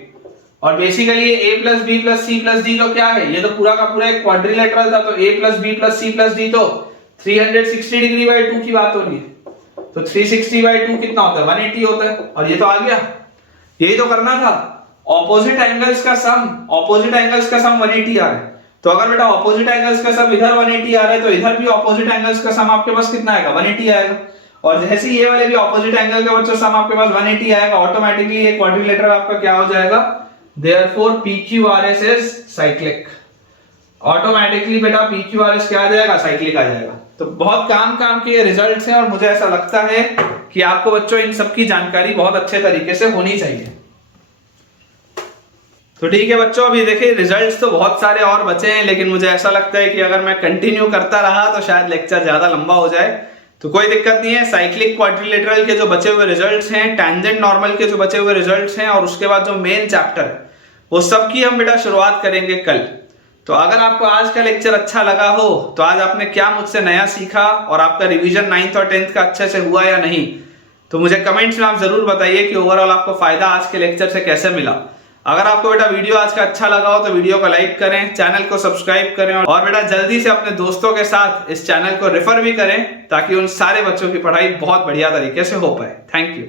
और बेसिकली ये a plus b plus c plus d तो क्या है? ये तो पूरा का पूरा एक क्वाड्रिलेटरल था, तो a plus b plus c plus d तो 360 डिग्री बाय 2 की बात हो रही है। तो 360 बाय 2 कितना होता है? 180 होता है, और ये तो आ गया। यही तो करना था, ऑपोजिट एंगल्स का सम, ऑपोजिट एंगल्स का सम 180 आ रहा है। तो अगर बेटा ऑपोजिट एंगल्स का सम इधर 180 आ रहा है, तो इधर भी ऑपोजिट एंगल्स का सम आपके पास कितना आएगा? 180 आएगा। और जैसे ये वाले भी ऑपोजिट एंगल के बच्चों सम आपके पास 180 आएगा, ऑटोमेटिकली ये क्वाड्रिलेटरल आपका क्या हो जाएगा? Therefore PQRS is cyclic. Automatically बेटा PQRS क्या आ जाएगा? साइक्लिक आ जाएगा। तो बहुत काम के रिजल्ट्स हैं, और मुझे ऐसा लगता है कि आपको बच्चों इन सब की जानकारी बहुत अच्छे तरीके से होनी चाहिए। तो ठीक है बच्चों, अभी देखिए रिजल्ट्स तो बहुत सारे और बचे हैं, लेकिन मुझे ऐसा लगता है कि अगर मैं कंटिन्यू करता रहा तो शायद लेक्चर ज्यादा लंबा हो जाए। तो कोई दिक्कत नहीं है, साइक्लिक क्वाड्रिलेटरल के जो बचे हुए रिजल्ट्स हैं, टैंजेंट नॉर्मल के जो बचे हुए रिजल्ट्स हैं, और उसके बाद जो मेन चैप्टर है वो सब की हम बेटा शुरुआत करेंगे कल। तो अगर आपको आज का लेक्चर अच्छा लगा हो, तो आज आपने क्या मुझसे नया सीखा और आपका रिवीजन 9th और 10th का अच्छे से हुआ या नहीं, तो मुझे कमेंट्स में आप जरूर बताइए कि ओवरऑल आपको फायदा आज के लेक्चर से कैसे मिला। अगर आपको बेटा वीडियो आज का अच्छा लगा हो तो वीडियो को लाइक करें, चैनल को सब्सक्राइब करें, और बेटा जल्दी से अपने दोस्तों के साथ इस चैनल को रेफर भी करें, ताकि उन सारे बच्चों की पढ़ाई बहुत बढ़िया तरीके से हो पाए। Thank you.